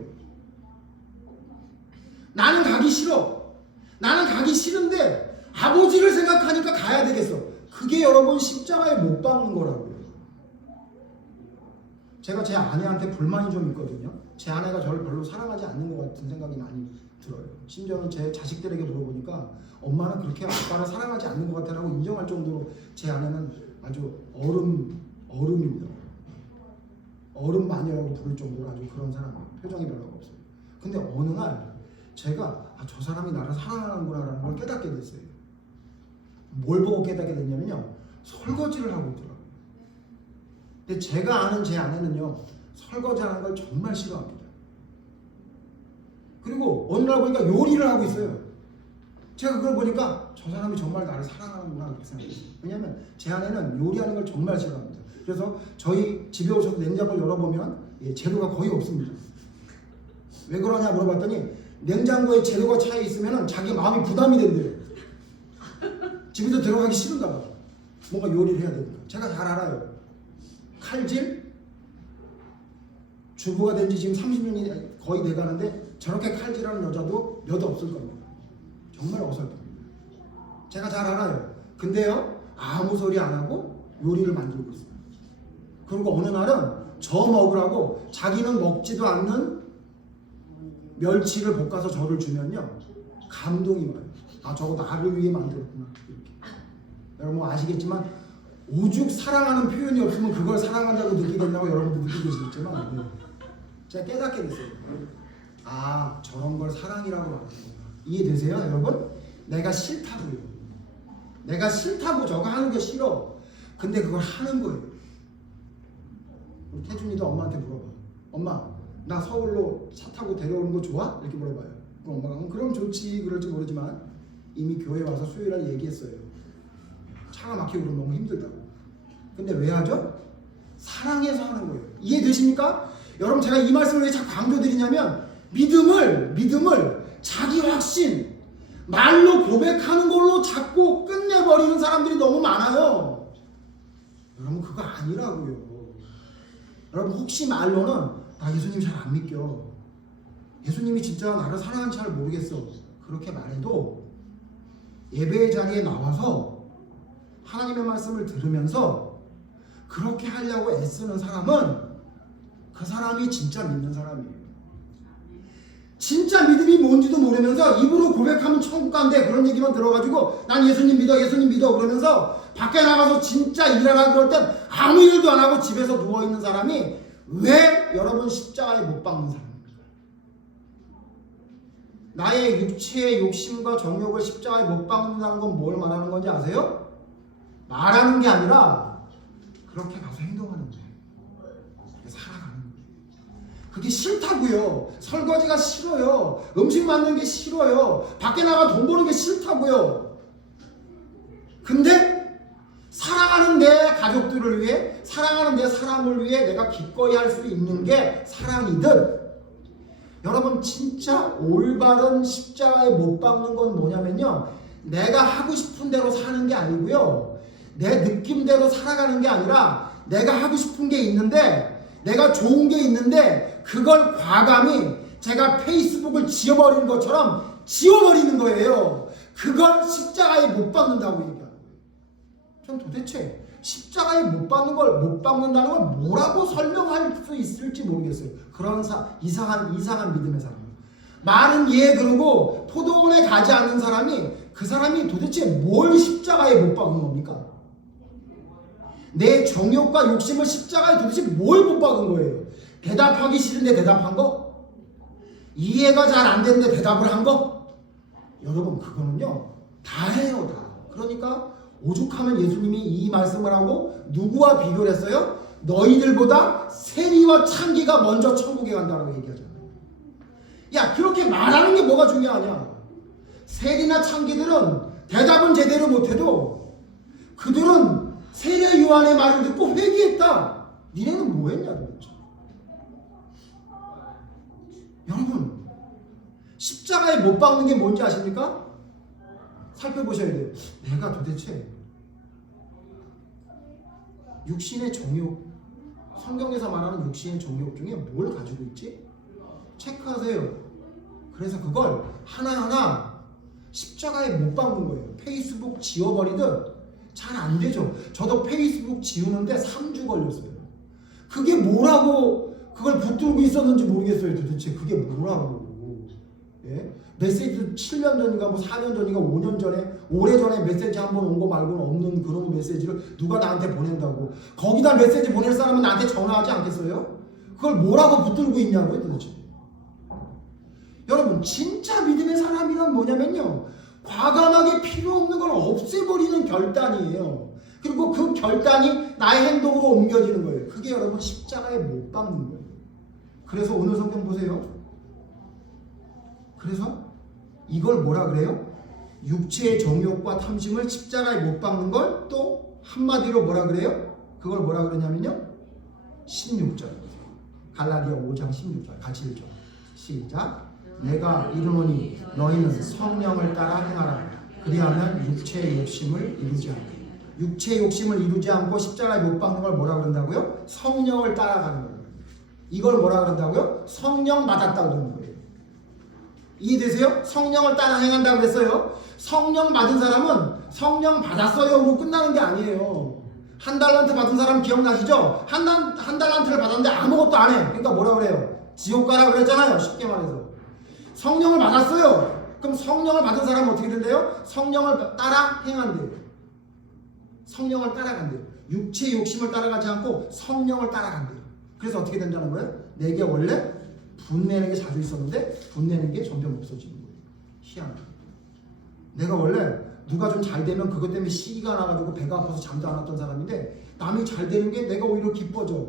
나는 가기 싫어. 나는 가기 싫은데 아버지를 생각하니까 가야 되겠어. 그게 여러분 십자가에 못 박는 거라고요. 제가 제 아내한테 불만이 좀 있거든요. 제 아내가 저를 별로 사랑하지 않는 것 같은 생각이 많이 들어요. 심지어는 제 자식들에게 물어보니까 엄마는 그렇게 아빠를 사랑하지 않는 것 같아라고 인정할 정도로 제 아내는 아주 어른입니다. 어른 마녀라고 부를 정도로 아주 그런 사람이에요. 표정이 별로 없어요. 근데 어느 날 제가 저 사람이 나를 사랑하는구나라는 걸 깨닫게 됐어요. 뭘 보고 깨닫게 됐냐면요. 설거지를 하고 있더라고요. 근데 제가 아는 제 아내는요. 설거지하는 걸 정말 싫어합니다. 그리고 어느 날 보니까 요리를 하고 있어요. 제가 그걸 보니까 저 사람이 정말 나를 사랑하는구나 그렇게 생각했어요. 왜냐하면 제 아내는 요리하는 걸 정말 싫어합니다. 그래서 저희 집에 오셔서 냉장고를 열어보면 재료가 거의 없습니다. 왜 그러냐 물어봤더니 냉장고에 재료가 차 있으면 자기 마음이 부담이 된대요. 집에서 들어가기 싫은가 봐. 뭔가 요리를 해야 되니까. 제가 잘 알아요. 칼질? 주부가 된 지 지금 30년이 거의 돼가는데 저렇게 칼질하는 여자도 몇 없을 겁니다. 정말 어설픕니다. 제가 잘 알아요. 근데요 아무 소리 안 하고 요리를 만들고 있어요. 그리고 어느 날은 저 먹으라고 자기는 먹지도 않는 멸치를 볶아서 저를 주면요 감동이 와요. 아 저거 나를 위해 만들었구나 이렇게. 여러분 아시겠지만 오죽 사랑하는 표현이 없으면 그걸 사랑한다고 느끼겠냐고 여러분도 느끼고 계시겠지만 제가 깨닫게 됐어요. 아 저런 걸 사랑이라고 말하는구나. 이해되세요 여러분? 내가 싫다고요. 내가 싫다고 저거 하는 게 싫어. 근데 그걸 하는 거예요. 우리 태준이도 엄마한테 물어봐. 엄마 나 서울로 차 타고 데려오는 거 좋아? 이렇게 물어봐요. 그럼 엄마가 그럼 좋지 그럴지 모르지만 이미 교회 와서 수요일날 얘기했어요. 차가 막히고 그러면 너무 힘들다고. 근데 왜 하죠? 사랑해서 하는 거예요. 이해되십니까? 여러분 제가 이 말씀을 왜 자꾸 강조드리냐면 믿음을 자기 확신 말로 고백하는 걸로 자꾸 끝내버리는 사람들이 너무 많아요. 여러분 그거 아니라고요. 여러분 혹시 말로는 나 예수님 잘 안 믿겨. 예수님이 진짜 나를 사랑하는지 잘 모르겠어. 그렇게 말해도 예배의 자리에 나와서 하나님의 말씀을 들으면서 그렇게 하려고 애쓰는 사람은 그 사람이 진짜 믿는 사람이에요. 진짜 믿음이 뭔지도 모르면서 입으로 고백하면 천국 간대 그런 얘기만 들어가지고 난 예수님 믿어 그러면서 밖에 나가서 진짜 일하라 그럴 땐 아무 일도 안 하고 집에서 누워있는 사람이 왜 여러분 십자가에 못 박는 사람입니까? 나의 육체의 욕심과 정욕을 십자가에 못 박는다는 건 뭘 말하는 건지 아세요? 말하는 게 아니라 그렇게 가서 행동하는 거예요. 살아가는 거예요. 그게 싫다고요. 설거지가 싫어요. 음식 만드는 게 싫어요. 밖에 나가 돈 버는 게 싫다고요. 근데 사랑하는 내 가족들을 위해 사랑하는 내 사람을 위해 내가 기꺼이 할 수 있는 게 사랑이든 여러분 진짜 올바른 십자가에 못 박는 건 뭐냐면요 내가 하고 싶은 대로 사는 게 아니고요 내 느낌대로 살아가는 게 아니라 내가 하고 싶은 게 있는데 내가 좋은 게 있는데 그걸 과감히 제가 페이스북을 지워버리는 것처럼 지워버리는 거예요. 그걸 십자가에 못 박는다고 얘기하는 거예요. 전 도대체 십자가에 못 박는다는 걸 뭐라고 설명할 수 있을지 모르겠어요. 그런 이상한 믿음의 사람. 말은 그러고 포도원에 가지 않는 사람이 그 사람이 도대체 뭘 십자가에 못 박는 겁니까? 내 정욕과 욕심을 십자가에 도대체 뭘 못 박은 거예요? 대답하기 싫은데 대답한 거? 이해가 잘 안 되는데 대답을 한 거? 여러분 그거는요 다예요 다. 그러니까 오죽하면 예수님이 이 말씀을 하고 누구와 비교를 했어요? 너희들보다 세리와 창기가 먼저 천국에 간다고 얘기하잖아요. 야 그렇게 말하는 게 뭐가 중요하냐? 세리나 창기들은 대답은 제대로 못해도 그들은 세례 요한의 말을 듣고 회개했다. 니네는 뭐 했냐 도대체. 여러분, 십자가에 못 박는 게 뭔지 아십니까? 살펴보셔야 돼요. 내가 도대체 육신의 정욕, 성경에서 말하는 육신의 정욕 중에 뭘 가지고 있지? 체크하세요. 그래서 그걸 하나하나 십자가에 못 박는 거예요. 페이스북 지워버리듯 잘 안 되죠. 저도 페이스북 지우는데 3주 걸렸어요. 그게 뭐라고 그걸 붙들고 있었는지 모르겠어요. 도대체 그게 뭐라고. 예? 메시지도 7년 전인가 뭐 4년 전인가 5년 전에 오래전에 메시지 한 번 온 거 말고는 없는 그런 메시지를 누가 나한테 보낸다고. 거기다 메시지 보낼 사람은 나한테 전화하지 않겠어요? 그걸 뭐라고 붙들고 있냐고요 도대체. 여러분, 진짜 믿음의 사람이란 뭐냐면요, 과감하게 필요 없는 걸 없애버리는 결단이에요. 그리고 그 결단이 나의 행동으로 옮겨지는 거예요. 그게 여러분 십자가에 못 박는 거예요. 그래서 오늘 성경 보세요. 그래서 이걸 뭐라 그래요? 육체의 정욕과 탐심을 십자가에 못 박는 걸 또 한마디로 뭐라 그래요? 그걸 뭐라 그러냐면요, 16절 갈라디아 5장 16절 같이 읽죠. 시작. 내가 이르노니 너희는 성령을 따라 행하라. 그리하면 육체의 욕심을 이루지 않고. 육체의 욕심을 이루지 않고 십자가에 못 박는 걸 뭐라 그런다고요? 성령을 따라가는 거예요. 이걸 뭐라 그런다고요? 성령 받았다고 그러는 거예요. 이해되세요? 성령을 따라 행한다고 그랬어요. 성령 받은 사람은 성령 받았어요로 끝나는 게 아니에요. 한 달란트 받은 사람 기억나시죠? 한 달란트를 받았는데 아무것도 안 해. 그러니까 뭐라 그래요? 지옥 가라 그랬잖아요. 쉽게 말해서. 성령을 받았어요. 그럼 성령을 받은 사람은 어떻게 된대요? 성령을 따라 행한대요. 성령을 따라간대요. 육체의 욕심을 따라가지 않고 성령을 따라간대요. 그래서 어떻게 된다는 거예요? 내게 원래 분내는 게 자주 있었는데 분내는 게 점점 없어지는 거예요. 희한하게. 내가 원래 누가 좀 잘 되면 그것 때문에 시기가 나가지고 배가 아파서 잠도 안 왔던 사람인데 남이 잘 되는 게 내가 오히려 기뻐져.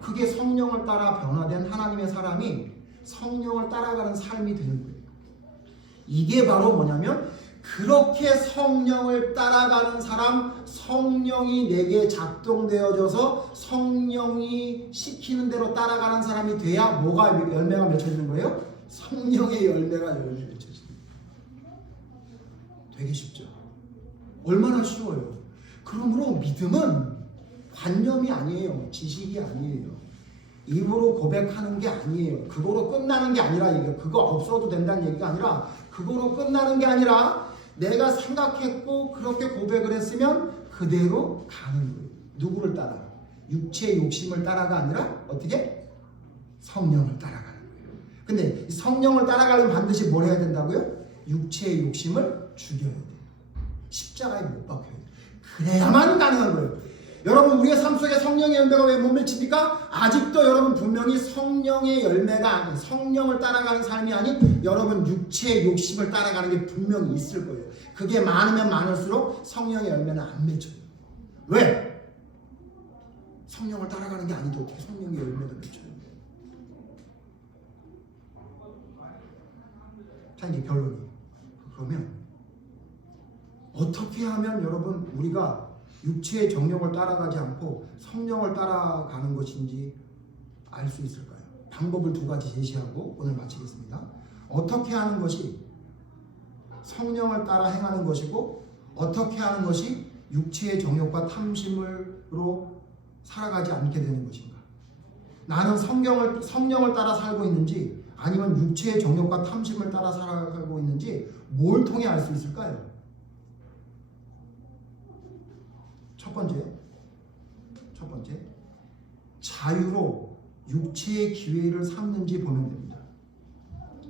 그게 성령을 따라 변화된 하나님의 사람이 성령을 따라가는 삶이 되는 거예요. 이게 바로 뭐냐면, 그렇게 성령을 따라가는 사람, 성령이 내게 작동되어져서 성령이 시키는 대로 따라가는 사람이 돼야 뭐가 열매가 맺혀지는 거예요? 성령의 열매가 맺혀지는 거예요. 되게 쉽죠? 얼마나 쉬워요. 그러므로 믿음은 관념이 아니에요. 지식이 아니에요. 입으로 고백하는 게 아니에요. 그거로 끝나는 게 아니라, 이게 그거 없어도 된다는 얘기가 아니라, 그거로 끝나는 게 아니라 내가 생각했고 그렇게 고백을 했으면 그대로 가는 거예요. 누구를 따라? 육체의 욕심을 따라가 아니라 어떻게? 성령을 따라가는 거예요. 근데 성령을 따라가려면 반드시 뭘 해야 된다고요? 육체의 욕심을 죽여야 돼요. 십자가에 못 박혀야 돼요. 그래야만 가능한 거예요. 여러분, 우리의 삶 속에 성령의 열매가 왜 못 맺힙니까? 아직도 여러분 분명히 성령의 열매가 아닌, 성령을 따라가는 삶이 아닌 여러분 육체의 욕심을 따라가는 게 분명히 있을 거예요. 그게 많으면 많을수록 성령의 열매는 안 맺혀요. 왜? 성령을 따라가는 게 아닌데 어떻게 성령의 열매를 맺혀요? 자, 이제 결론이. 그러면 어떻게 하면 여러분 우리가 육체의 정욕을 따라가지 않고 성령을 따라가는 것인지 알 수 있을까요? 방법을 두 가지 제시하고 오늘 마치겠습니다. 어떻게 하는 것이 성령을 따라 행하는 것이고, 어떻게 하는 것이 육체의 정욕과 탐심으로 살아가지 않게 되는 것인가? 나는 성령을 따라 살고 있는지 아니면 육체의 정욕과 탐심을 따라 살아가고 있는지 뭘 통해 알 수 있을까요? 첫 번째, 자유로 육체의 기회를 삼는지 보면 됩니다.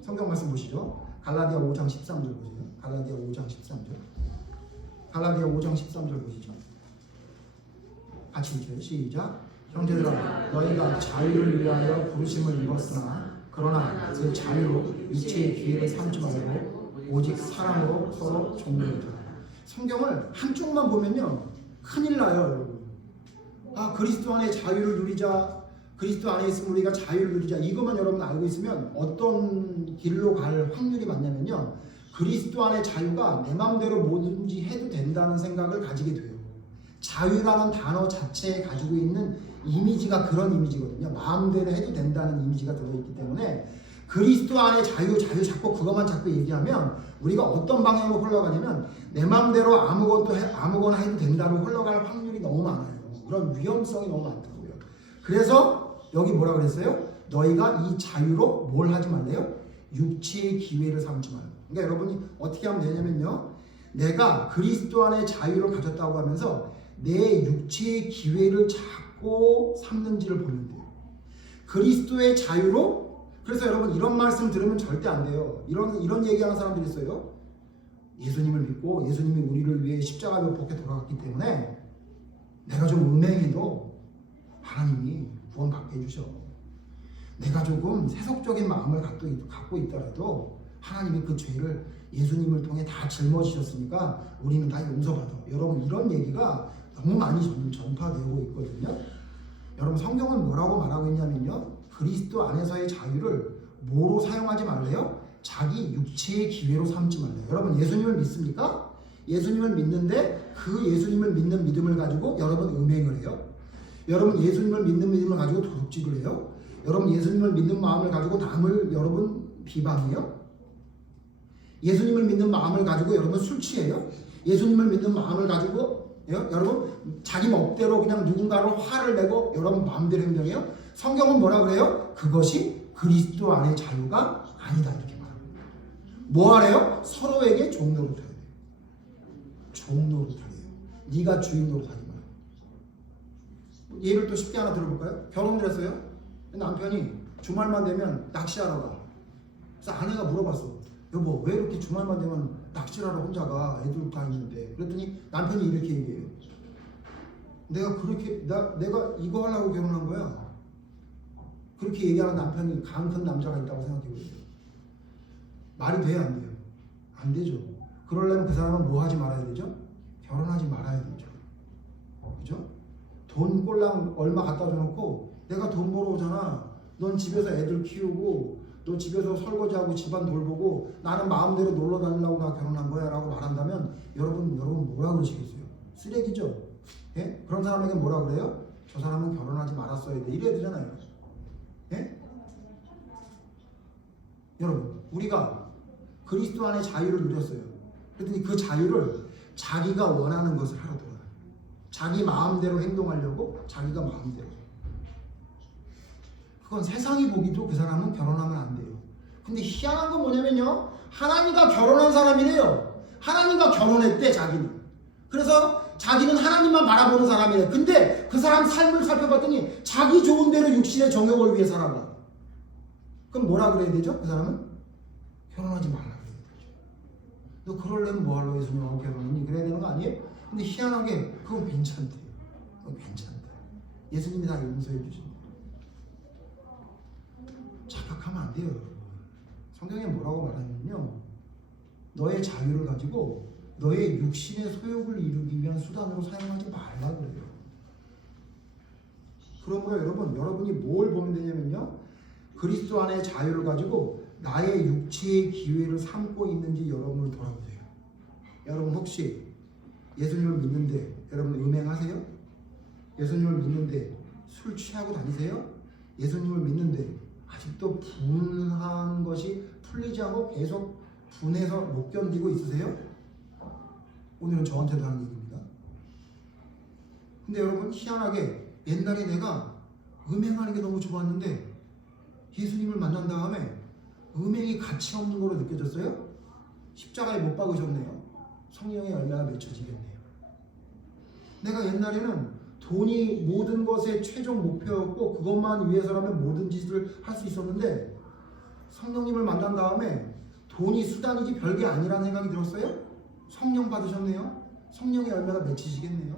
성경 말씀 보시죠. 갈라디아 5장 13절 보세요. 갈라디아 5장 13절 보시죠. 같이 읽어요. 시작. 형제들아, 너희가 자유를 위하여 부르심을 입었으나 그러나 그 자유로 육체의 기회를 삼지 말고 오직 사랑으로 서로 존경하라. 성경을 한쪽만 보면요 큰일 나요, 여러분. 그리스도 안에 자유를 누리자, 그리스도 안에 있으면 우리가 자유를 누리자, 이것만 여러분 알고 있으면 어떤 길로 갈 확률이 많냐면요, 그리스도 안의 자유가 내 마음대로 뭐든지 해도 된다는 생각을 가지게 돼요. 자유라는 단어 자체에 가지고 있는 이미지가 그런 이미지거든요. 마음대로 해도 된다는 이미지가 들어있기 때문에 그리스도 안에 자유 자꾸 그것만 자꾸 얘기하면 우리가 어떤 방향으로 흘러가냐면 내 마음대로 아무거나 해도 된다로 흘러갈 확률이 너무 많아요. 그런 위험성이 너무 많더라고요. 그래서 여기 뭐라 그랬어요? 너희가 이 자유로 뭘 하지 말래요? 육체의 기회를 삼지 말고. 그러니까 여러분이 어떻게 하면 되냐면요. 내가 그리스도 안에 자유를 가졌다고 하면서 내 육체의 기회를 자꾸 삼는지를 보면 돼요. 그리스도의 자유로. 그래서 여러분 이런 말씀 들으면 절대 안 돼요. 이런 얘기하는 사람들이 있어요. 예수님을 믿고 예수님이 우리를 위해 십자가를 복해 돌아갔기 때문에 내가 좀 음행해도 하나님이 구원받게 해주셔. 내가 조금 세속적인 마음을 갖고 있더라도 하나님이 그 죄를 예수님을 통해 다 짊어지셨으니까 우리는 다 용서받아. 여러분 이런 얘기가 너무 많이 전파되고 있거든요. 여러분 성경은 뭐라고 말하고 있냐면요. 그리스도 안에서의 자유를 뭐로 사용하지 말래요? 자기 육체의 기회로 삼지 말래요. 여러분 예수님을 믿습니까? 예수님을 믿는데 그 예수님을 믿는 믿음을 가지고 여러분 음행을 해요? 여러분 예수님을 믿는 믿음을 가지고 도둑질을 해요? 여러분 예수님을 믿는 마음을 가지고 남을 여러분 비방해요? 예수님을 믿는 마음을 가지고 여러분 술 취해요? 예수님을 믿는 마음을 가지고 여러분 자기 멋대로 그냥 누군가를 화를 내고 여러분 마음대로 행동해요? 성경은 뭐라 그래요? 그것이 그리스도 안의 자유가 아니다 이렇게 말합니다. 뭐 하래요? 서로에게 종로를 타야 돼요. 종로를 타야 돼요. 네가 주인 노릇하지 마라. 예를 또 쉽게 하나 들어볼까요? 결혼을 했어요. 남편이 주말만 되면 낚시하러 가. 그래서 아내가 물어봤어. 여보 왜 이렇게 주말만 되면 낚시를 하러 혼자 가? 애들 다 있는데. 그랬더니 남편이 이렇게 얘기해요. 내가 이거 하려고 결혼한 거야. 그렇게 얘기하는 남편이 강 큰 남자가 있다고 생각해보세요. 말이 돼요 안 돼요? 안 되죠. 그러려면 그 사람은 뭐 하지 말아야 되죠? 결혼하지 말아야 되죠. 그죠? 돈 꼴랑 얼마 갖다 줘놓고 내가 돈 벌어오잖아. 넌 집에서 애들 키우고 너 집에서 설거지하고 집안 돌보고 나는 마음대로 놀러 다니려고 나 결혼한 거야 라고 말한다면 여러분 뭐라 그러시겠어요? 쓰레기죠? 예? 그런 사람에게 뭐라 그래요? 저 사람은 결혼하지 말았어야 돼 이래야 되잖아요. 예? 여러분 우리가 그리스도 안에 자유를 누렸어요. 그랬더니 그 자유를 자기가 원하는 것을 하러 돌아요. 자기 마음대로 행동하려고 자기가 마음대로. 그건 세상이 보기도 그 사람은 결혼하면 안 돼요. 근데 희한한 건 뭐냐면요. 하나님과 결혼한 사람이래요. 하나님과 결혼했대 자기는. 그래서 자기는 하나님만 바라보는 사람이래. 근데 그 사람 삶을 살펴봤더니 자기 좋은 대로 육신의 정욕을 위해 살아가. 그럼 뭐라 그래야 되죠? 그 사람은 결혼하지 말라 그래야 되죠. 너 그러려면 뭐 하려고 예수님하고 결혼하니? 그래야 되는 거 아니에요? 근데 희한하게 그건 괜찮대요. 그건 괜찮대. 예수님이 다 용서해 주십니다. 착각하면 안 돼요. 성경에 뭐라고 말하냐면요. 너의 자유를 가지고 너의 육신의 소욕을 이루기 위한 수단으로 사용하지 말라 그래요. 그러므로 여러분이 뭘 보면 되냐면요. 그리스도 안의 자유를 가지고 나의 육체의 기회를 삼고 있는지 여러분을 돌아보세요. 여러분 혹시 예수님을 믿는데 여러분 음행하세요? 예수님을 믿는데 술 취하고 다니세요? 예수님을 믿는데 아직도 분한 것이 풀리지 않고 계속 분해서 못 견디고 있으세요? 오늘은 저한테도 하는 얘기입니다. 근데 여러분 희한하게 옛날에 내가 음행하는 게 너무 좋았는데 예수님을 만난 다음에 음행이 가치 없는 거로 느껴졌어요? 십자가에 못 박으셨네요. 성령의 열매가 맺혀지겠네요. 내가 옛날에는 돈이 모든 것의 최종 목표였고 그것만 위해서라면 모든 짓을 할 수 있었는데 성령님을 만난 다음에 돈이 수단이지 별게 아니라는 생각이 들었어요? 성령 받으셨네요. 성령의 열매가 맺히시겠네요.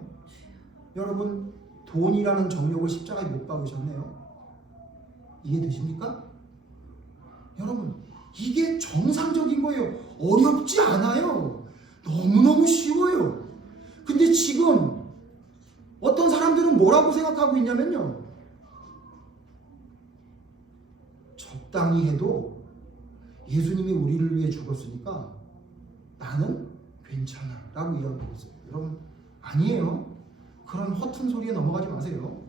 여러분 돈이라는 정욕을 십자가에 못 박으셨네요. 이해되십니까? 여러분 이게 정상적인 거예요. 어렵지 않아요. 너무너무 쉬워요. 근데 지금 어떤 사람들은 뭐라고 생각하고 있냐면요. 적당히 해도 예수님이 우리를 위해 죽었으니까 나는 괜찮아 라고 이야기하고 있어요. 여러분 아니에요. 그런 허튼 소리에 넘어가지 마세요.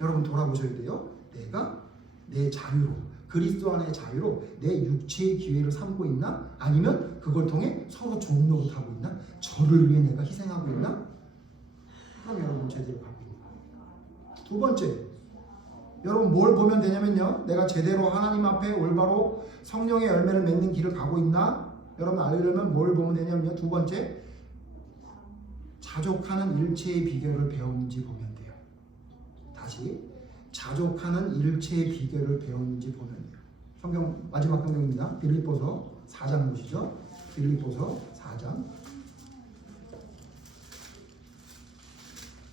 여러분 돌아보셔야 돼요. 내가 내 자유로, 그리스도 안의 자유로 내 육체의 기회를 삼고 있나? 아니면 그걸 통해 서로 좋은 노릇하고 있나? 저를 위해 내가 희생하고 있나? 그럼 여러분 제대로 가고 있는. 두 번째, 여러분 뭘 보면 되냐면요, 내가 제대로 하나님 앞에 올바로 성령의 열매를 맺는 길을 가고 있나? 여러분 알려면 뭘 보면 되냐면요, 두 번째, 자족하는 일체의 비결을 배웠는지 보면 돼요. 다시, 자족하는 일체의 비결을 배웠는지 보면 돼요. 성경 마지막 성경입니다. 빌립보서 4장 보시죠. 빌립보서 4장.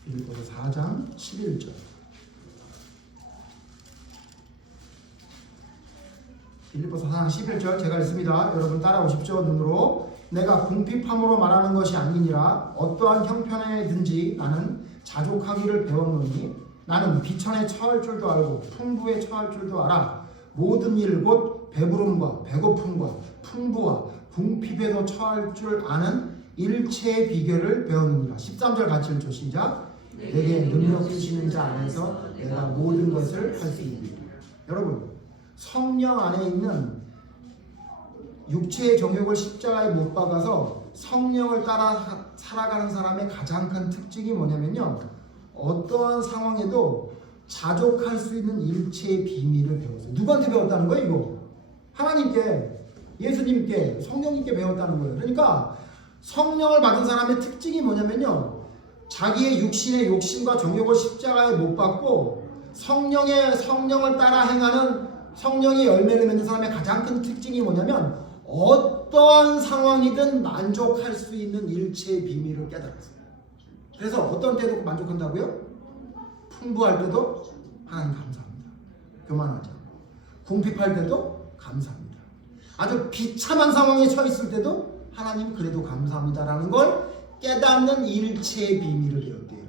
빌립보서 4장 11절. 빌립보서 4장 11절 제가 읽습니다. 여러분 따라오십시오. 눈으로. 내가 궁핍함으로 말하는 것이 아니니라. 어떠한 형편에든지 나는 자족하기를 배웠노니 나는 비천에 처할 줄도 알고 풍부에 처할 줄도 알아. 모든 일 곧 배부름과 배고픔과 풍부와 궁핍에도 처할 줄 아는 일체의 비결을 배웠느니라. 13절 같이 읽죠. 시작. 내게 능력 주시는 자 안에서 내가 모든 것을 할 수 있느니라. 여러분 성령 안에 있는 육체의 정욕을 십자가에 못 박아서 성령을 따라 살아가는 사람의 가장 큰 특징이 뭐냐면요, 어떠한 상황에도 자족할 수 있는 일체의 비밀을 배웠어요. 누구한테 배웠다는 거예요? 이거 하나님께, 예수님께, 성령님께 배웠다는 거예요. 그러니까 성령을 받은 사람의 특징이 뭐냐면요, 자기의 육신의 욕심과 정욕을 십자가에 못 박고 성령을 따라 행하는, 성령의 열매를 맺는 사람의 가장 큰 특징이 뭐냐면 어떠한 상황이든 만족할 수 있는 일체의 비밀을 깨달았어요. 그래서 어떤 때도 만족한다고요? 풍부할 때도 하나님 감사합니다. 교만하지 않고. 궁핍할 때도 감사합니다. 아주 비참한 상황에 처했을 때도 하나님 그래도 감사합니다라는 걸 깨닫는 일체의 비밀을 배웠대요.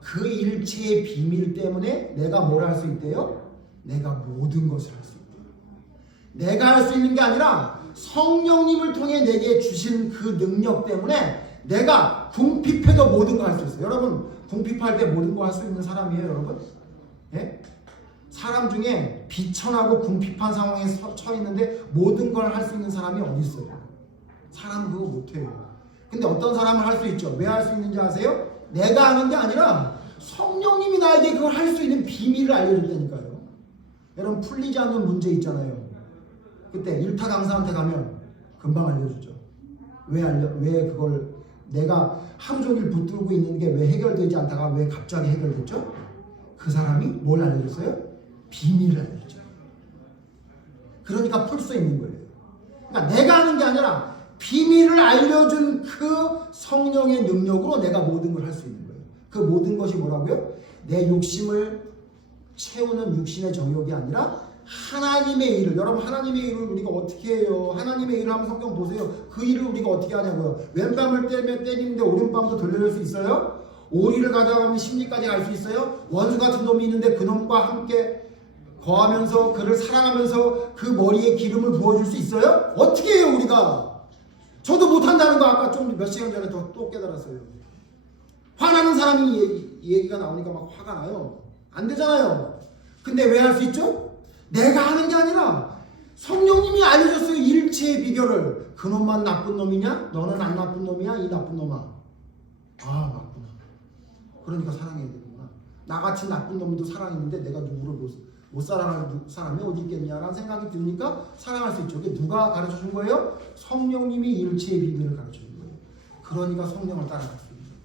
그 일체의 비밀 때문에 내가 뭘 할 수 있대요? 내가 모든 것을 할 수 있대요. 내가 할 수 있는 게 아니라 성령님을 통해 내게 주신 그 능력 때문에 내가 궁핍해도 모든 걸 할 수 있어요. 여러분 궁핍할 때 모든 걸 할 수 있는 사람이에요, 여러분? 예? 사람 중에 비천하고 궁핍한 상황에 처해 있는데 모든 걸 할 수 있는 사람이 어디 있어요? 사람 그거 못해요. 근데 어떤 사람은 할 수 있죠. 왜 할 수 있는지 아세요? 내가 하는 게 아니라 성령님이 나에게 그걸 할 수 있는 비밀을 알려줬다니까요. 여러분 풀리지 않는 문제 있잖아요. 그때 일타 강사한테 가면 금방 알려주죠. 왜 그걸 내가 하루 종일 붙들고 있는 게 왜 해결되지 않다가 왜 갑자기 해결됐죠? 그 사람이 뭘 알려줬어요? 비밀을 알려줬죠. 그러니까 풀 수 있는 거예요. 그러니까 내가 하는 게 아니라 비밀을 알려준 그 성령의 능력으로 내가 모든 걸 할 수 있는 거예요. 그 모든 것이 뭐라고요? 내 욕심을 채우는 육신의 정욕이 아니라 하나님의 일을, 여러분 하나님의 일을 우리가 어떻게 해요? 하나님의 일을 한번 성경 보세요. 그 일을 우리가 어떻게 하냐고요? 왼밤을 때리는데 오른밤도 돌려낼 수 있어요? 오리를 가져가면 심리까지 갈 수 있어요? 원수 같은 놈이 있는데 그 놈과 함께 거하면서 그를 사랑하면서 그 머리에 기름을 부어줄 수 있어요? 어떻게 해요 우리가? 저도 못한다는 거 아까 좀 몇 시간 전에 또 깨달았어요. 화나는 사람이 얘기가 나오니까 막 화가 나요. 안 되잖아요. 근데 왜 할 수 있죠? 내가 하는 게 아니라 성령님이 알려줬어요. 일체의 비결을. 그놈만 나쁜 놈이냐? 너는 안 나쁜 놈이야? 이 나쁜 놈아. 아 맞구나. 그러니까 사랑해야 되는구나. 나같이 나쁜 놈도 사랑했는데 내가 누구를 못 사랑하는 사람이 어디 있겠냐라는 생각이 드니까 사랑할 수 있죠. 그게 누가 가르쳐준 거예요? 성령님이 일체의 비밀을 가르쳐준 거예요. 그러니까 성령을 따라갈 수 있는 거예요.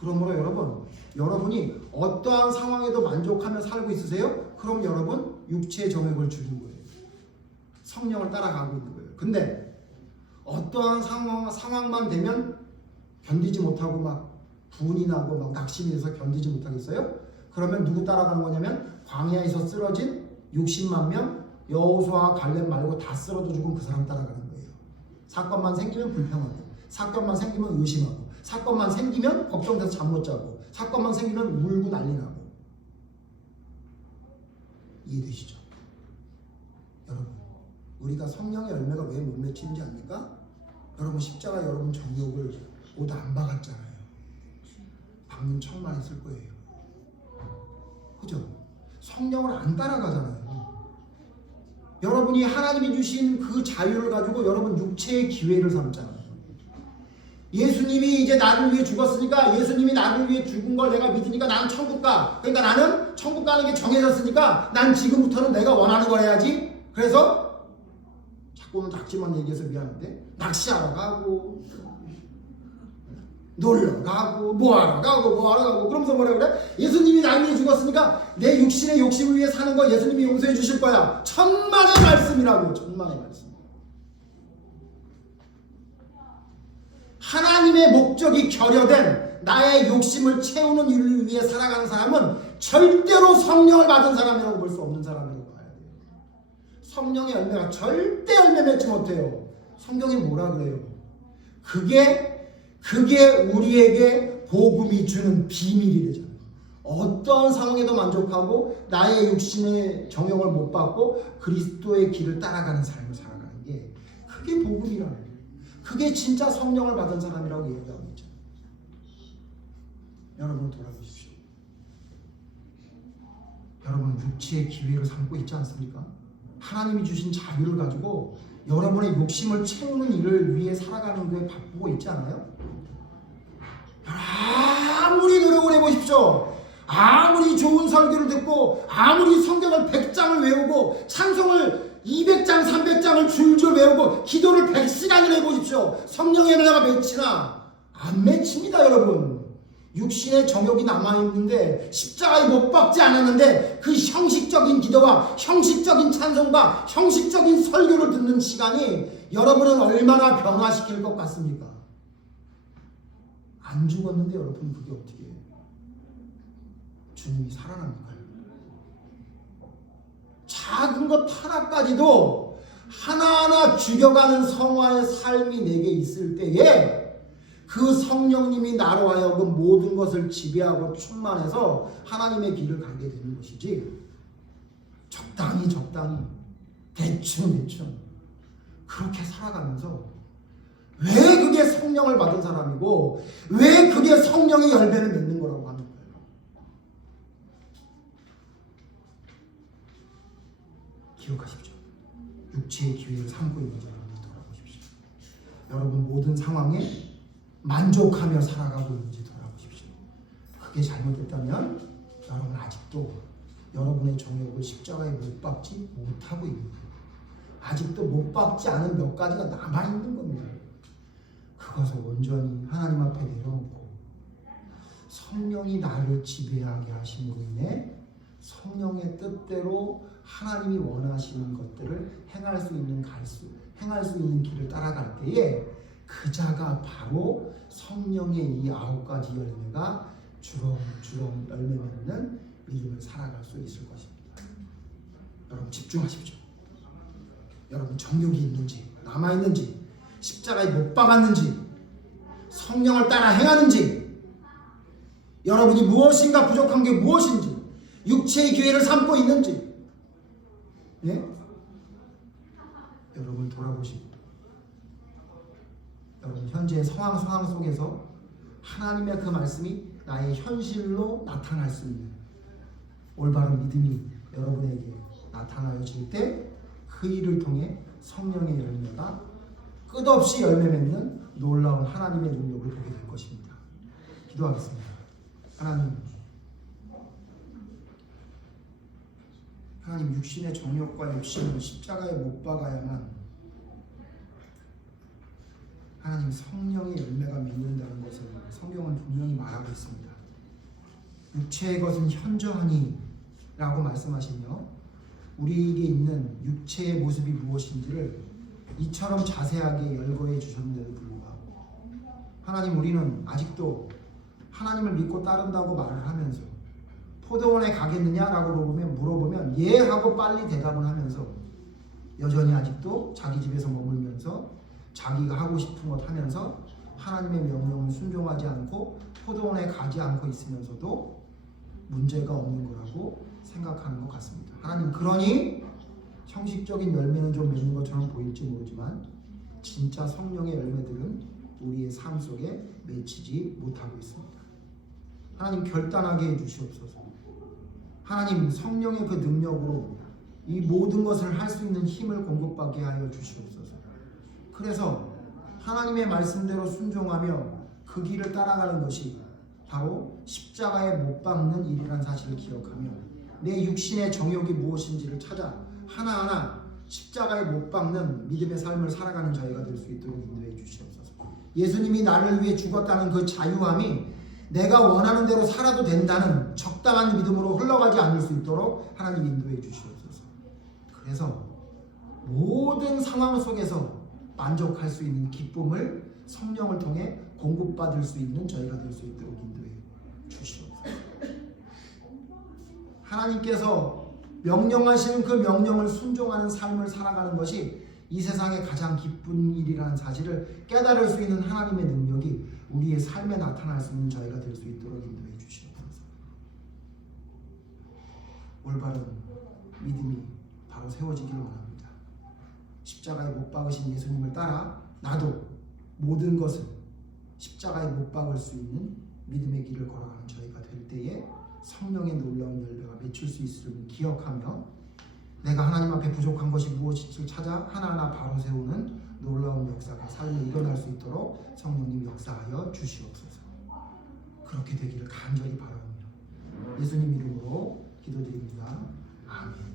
그러므로 여러분이 어떠한 상황에도 만족하며 살고 있으세요? 그럼 여러분 육체의 정욕을 죽인 거예요. 성령을 따라가고 있는 거예요. 근데 어떠한 상황만 되면 견디지 못하고 막 분이 나고 막 낙심이 돼서 견디지 못하겠어요? 그러면 누구 따라가는 거냐면 광야에서 쓰러진 60만 명, 여호수아 갈렙 말고 다 쓰러져 죽은 그 사람 따라가는 거예요. 사건만 생기면 불평하고, 사건만 생기면 의심하고, 사건만 생기면 걱정돼서 잠 못 자고, 사건만 생기면 울고 난리 나고. 이해되시죠? 여러분 우리가 성령의 열매가 왜 못 맺히는지 압니까? 여러분 십자가 여러분 정욕을 옷 안 박았잖아요. 방문 충만했을 거예요. 그죠? 성령을 안 따라가잖아요. 여러분이 하나님이 주신 그 자유를 가지고 여러분 육체의 기회를 삼잖아요. 예수님이 이제 나를 위해 죽었으니까, 예수님이 나를 위해 죽은 걸 내가 믿으니까 나는 천국 가. 그러니까 나는 천국 가는 게 정해졌으니까 난 지금부터는 내가 원하는 걸 해야지. 그래서 자꾸는 닭지만 얘기해서 미안한데 낚시하러 가고 놀러 가고 뭐하러 가고 그러면서 뭐라 그래? 예수님이 나를 위해 죽었으니까 내 육신의 욕심을 위해 사는 거 예수님이 용서해 주실 거야. 천만의 말씀이라고. 천만의 말씀. 하나님의 목적이 결여된 나의 욕심을 채우는 일을 위해 살아가는 사람은 절대로 성령을 받은 사람이라고 볼 수 없는 사람이라고 봐야 돼요. 성령의 열매가 절대 열매 맺지 못해요. 성경이 뭐라 그래요? 그게 우리에게 복음이 주는 비밀이 되잖아요. 어떤 상황에도 만족하고 나의 육신의 정욕을 못 받고 그리스도의 길을 따라가는 삶을 살아가는 게 그게 복음이라는 거예요. 그게 진짜 성령을 받은 사람이라고 얘기하고 있죠. 여러분 돌아보십시오. 여러분 육체의 기회를 삼고 있지 않습니까? 하나님이 주신 자유를 가지고 여러분의 욕심을 채우는 일을 위해 살아가는 데 바쁘고 있지 않아요? 아무리 노력을 해보십시오. 아무리 좋은 설교를 듣고 아무리 성경을 100장을 외우고 찬송을 200장 300장을 줄줄 외우고 기도를 100시간을 해보십시오. 성령의 은혜가 맺히나? 안 맺힙니다. 여러분. 육신의 정욕이 남아있는데 십자가에 못 박지 않았는데 그 형식적인 기도와 형식적인 찬송과 형식적인 설교를 듣는 시간이 여러분은 얼마나 변화시킬 것 같습니까? 안 죽었는데 여러분 그게 어떻게 해요? 주님이 살아납니까? 작은 것 하나까지도 하나하나 죽여가는 성화의 삶이 내게 있을 때에 그 성령님이 나로 하여금 모든 것을 지배하고 충만해서 하나님의 길을 가게 되는 것이지, 적당히 대충 그렇게 살아가면서 왜 그게 성령을 받은 사람이고 왜 그게 성령의 열매를 맺는 거라고 하는 거예요. 기억하십시오. 육체의 기회를 삼고 있는지 여러분 돌아보십시오. 여러분 모든 상황에 만족하며 살아가고 있는지 돌아보십시오. 그게 잘못됐다면 여러분 아직도 여러분의 정욕을 십자가에 못 박지 못하고 있는 거예요. 아직도 못 박지 않은 몇 가지가 남아있는 겁니다. 그것을 온전히 하나님 앞에 내려놓고 성령이 나를 지배하게 하심으로 인해 성령의 뜻대로 하나님이 원하시는 것들을 행할 수 있는 길을 따라갈 때에 그 자가 바로 성령의 이 9가지 열매가 주렁주렁 열매 맺는 믿음을 살아갈 수 있을 것입니다. 여러분 집중하십시오. 여러분 정욕이 있는지 남아있는지 십자가에 못 박았는지 성령을 따라 행하는지 여러분이 무엇인가 부족한 게 무엇인지 육체의 기회를 삼고 있는지 여러분 돌아보시고 여러분 현재의 상황 속에서 하나님의 그 말씀이 나의 현실로 나타날 수 있는 올바른 믿음이 여러분에게 나타나질 때 그 일을 통해 성령의 열매가 끝없이 열매 맺는 놀라운 하나님의 능력을 보게 될 것입니다. 기도하겠습니다. 하나님 육신의 정욕과 욕심을 십자가에 못 박아야만 하나님 성령의 열매가 맺는다는 것을 성경은 분명히 말하고 있습니다. 육체의 것은 현저하니 라고 말씀하시며 우리에게 있는 육체의 모습이 무엇인지를 이처럼 자세하게 열거해 주셨는데도 불구하고 하나님 우리는 아직도 하나님을 믿고 따른다고 말을 하면서 포도원에 가겠느냐라고 물어보면 예 하고 빨리 대답을 하면서 여전히 아직도 자기 집에서 머물면서 자기가 하고 싶은 것 하면서 하나님의 명령을 순종하지 않고 포도원에 가지 않고 있으면서도 문제가 없는 거라고 생각하는 것 같습니다. 하나님 그러니 형식적인 열매는 좀 맺는 것처럼 보일지 모르지만 진짜 성령의 열매들은 우리의 삶 속에 맺히지 못하고 있습니다. 하나님 결단하게 해주시옵소서. 하나님 성령의 그 능력으로 이 모든 것을 할 수 있는 힘을 공급받게 하여 주시옵소서. 그래서 하나님의 말씀대로 순종하며 그 길을 따라가는 것이 바로 십자가에 못 박는 일이라는 사실을 기억하며 내 육신의 정욕이 무엇인지를 찾아 하나하나 십자가에 못 박는 믿음의 삶을 살아가는 저희가 될 수 있도록 인도해 주시옵소서. 예수님이 나를 위해 죽었다는 그 자유함이 내가 원하는 대로 살아도 된다는 적당한 믿음으로 흘러가지 않을 수 있도록 하나님 인도해 주시옵소서. 그래서 모든 상황 속에서 만족할 수 있는 기쁨을 성령을 통해 공급받을 수 있는 저희가 될 수 있도록 인도해 주시옵소서. 하나님께서 명령하시는 그 명령을 순종하는 삶을 살아가는 것이 이 세상의 가장 기쁜 일이라는 사실을 깨달을 수 있는 하나님의 능력이 우리의 삶에 나타날 수 있는 저희가 될 수 있도록 인도해 주시옵소서. 올바른 믿음이 바로 세워지기를 원합니다. 십자가에 못 박으신 예수님을 따라 나도 모든 것을 십자가에 못 박을 수 있는 믿음의 길을 걸어가는 저희가 될 때에 성령의 놀라운 열매가 맺힐 수 있음을 기억하며 내가 하나님 앞에 부족한 것이 무엇인지를 찾아 하나하나 바로 세우는 놀라운 역사가 삶에 일어날 수 있도록 성령님 역사하여 주시옵소서. 그렇게 되기를 간절히 바라오며 예수님 이름으로 기도드립니다. 아멘.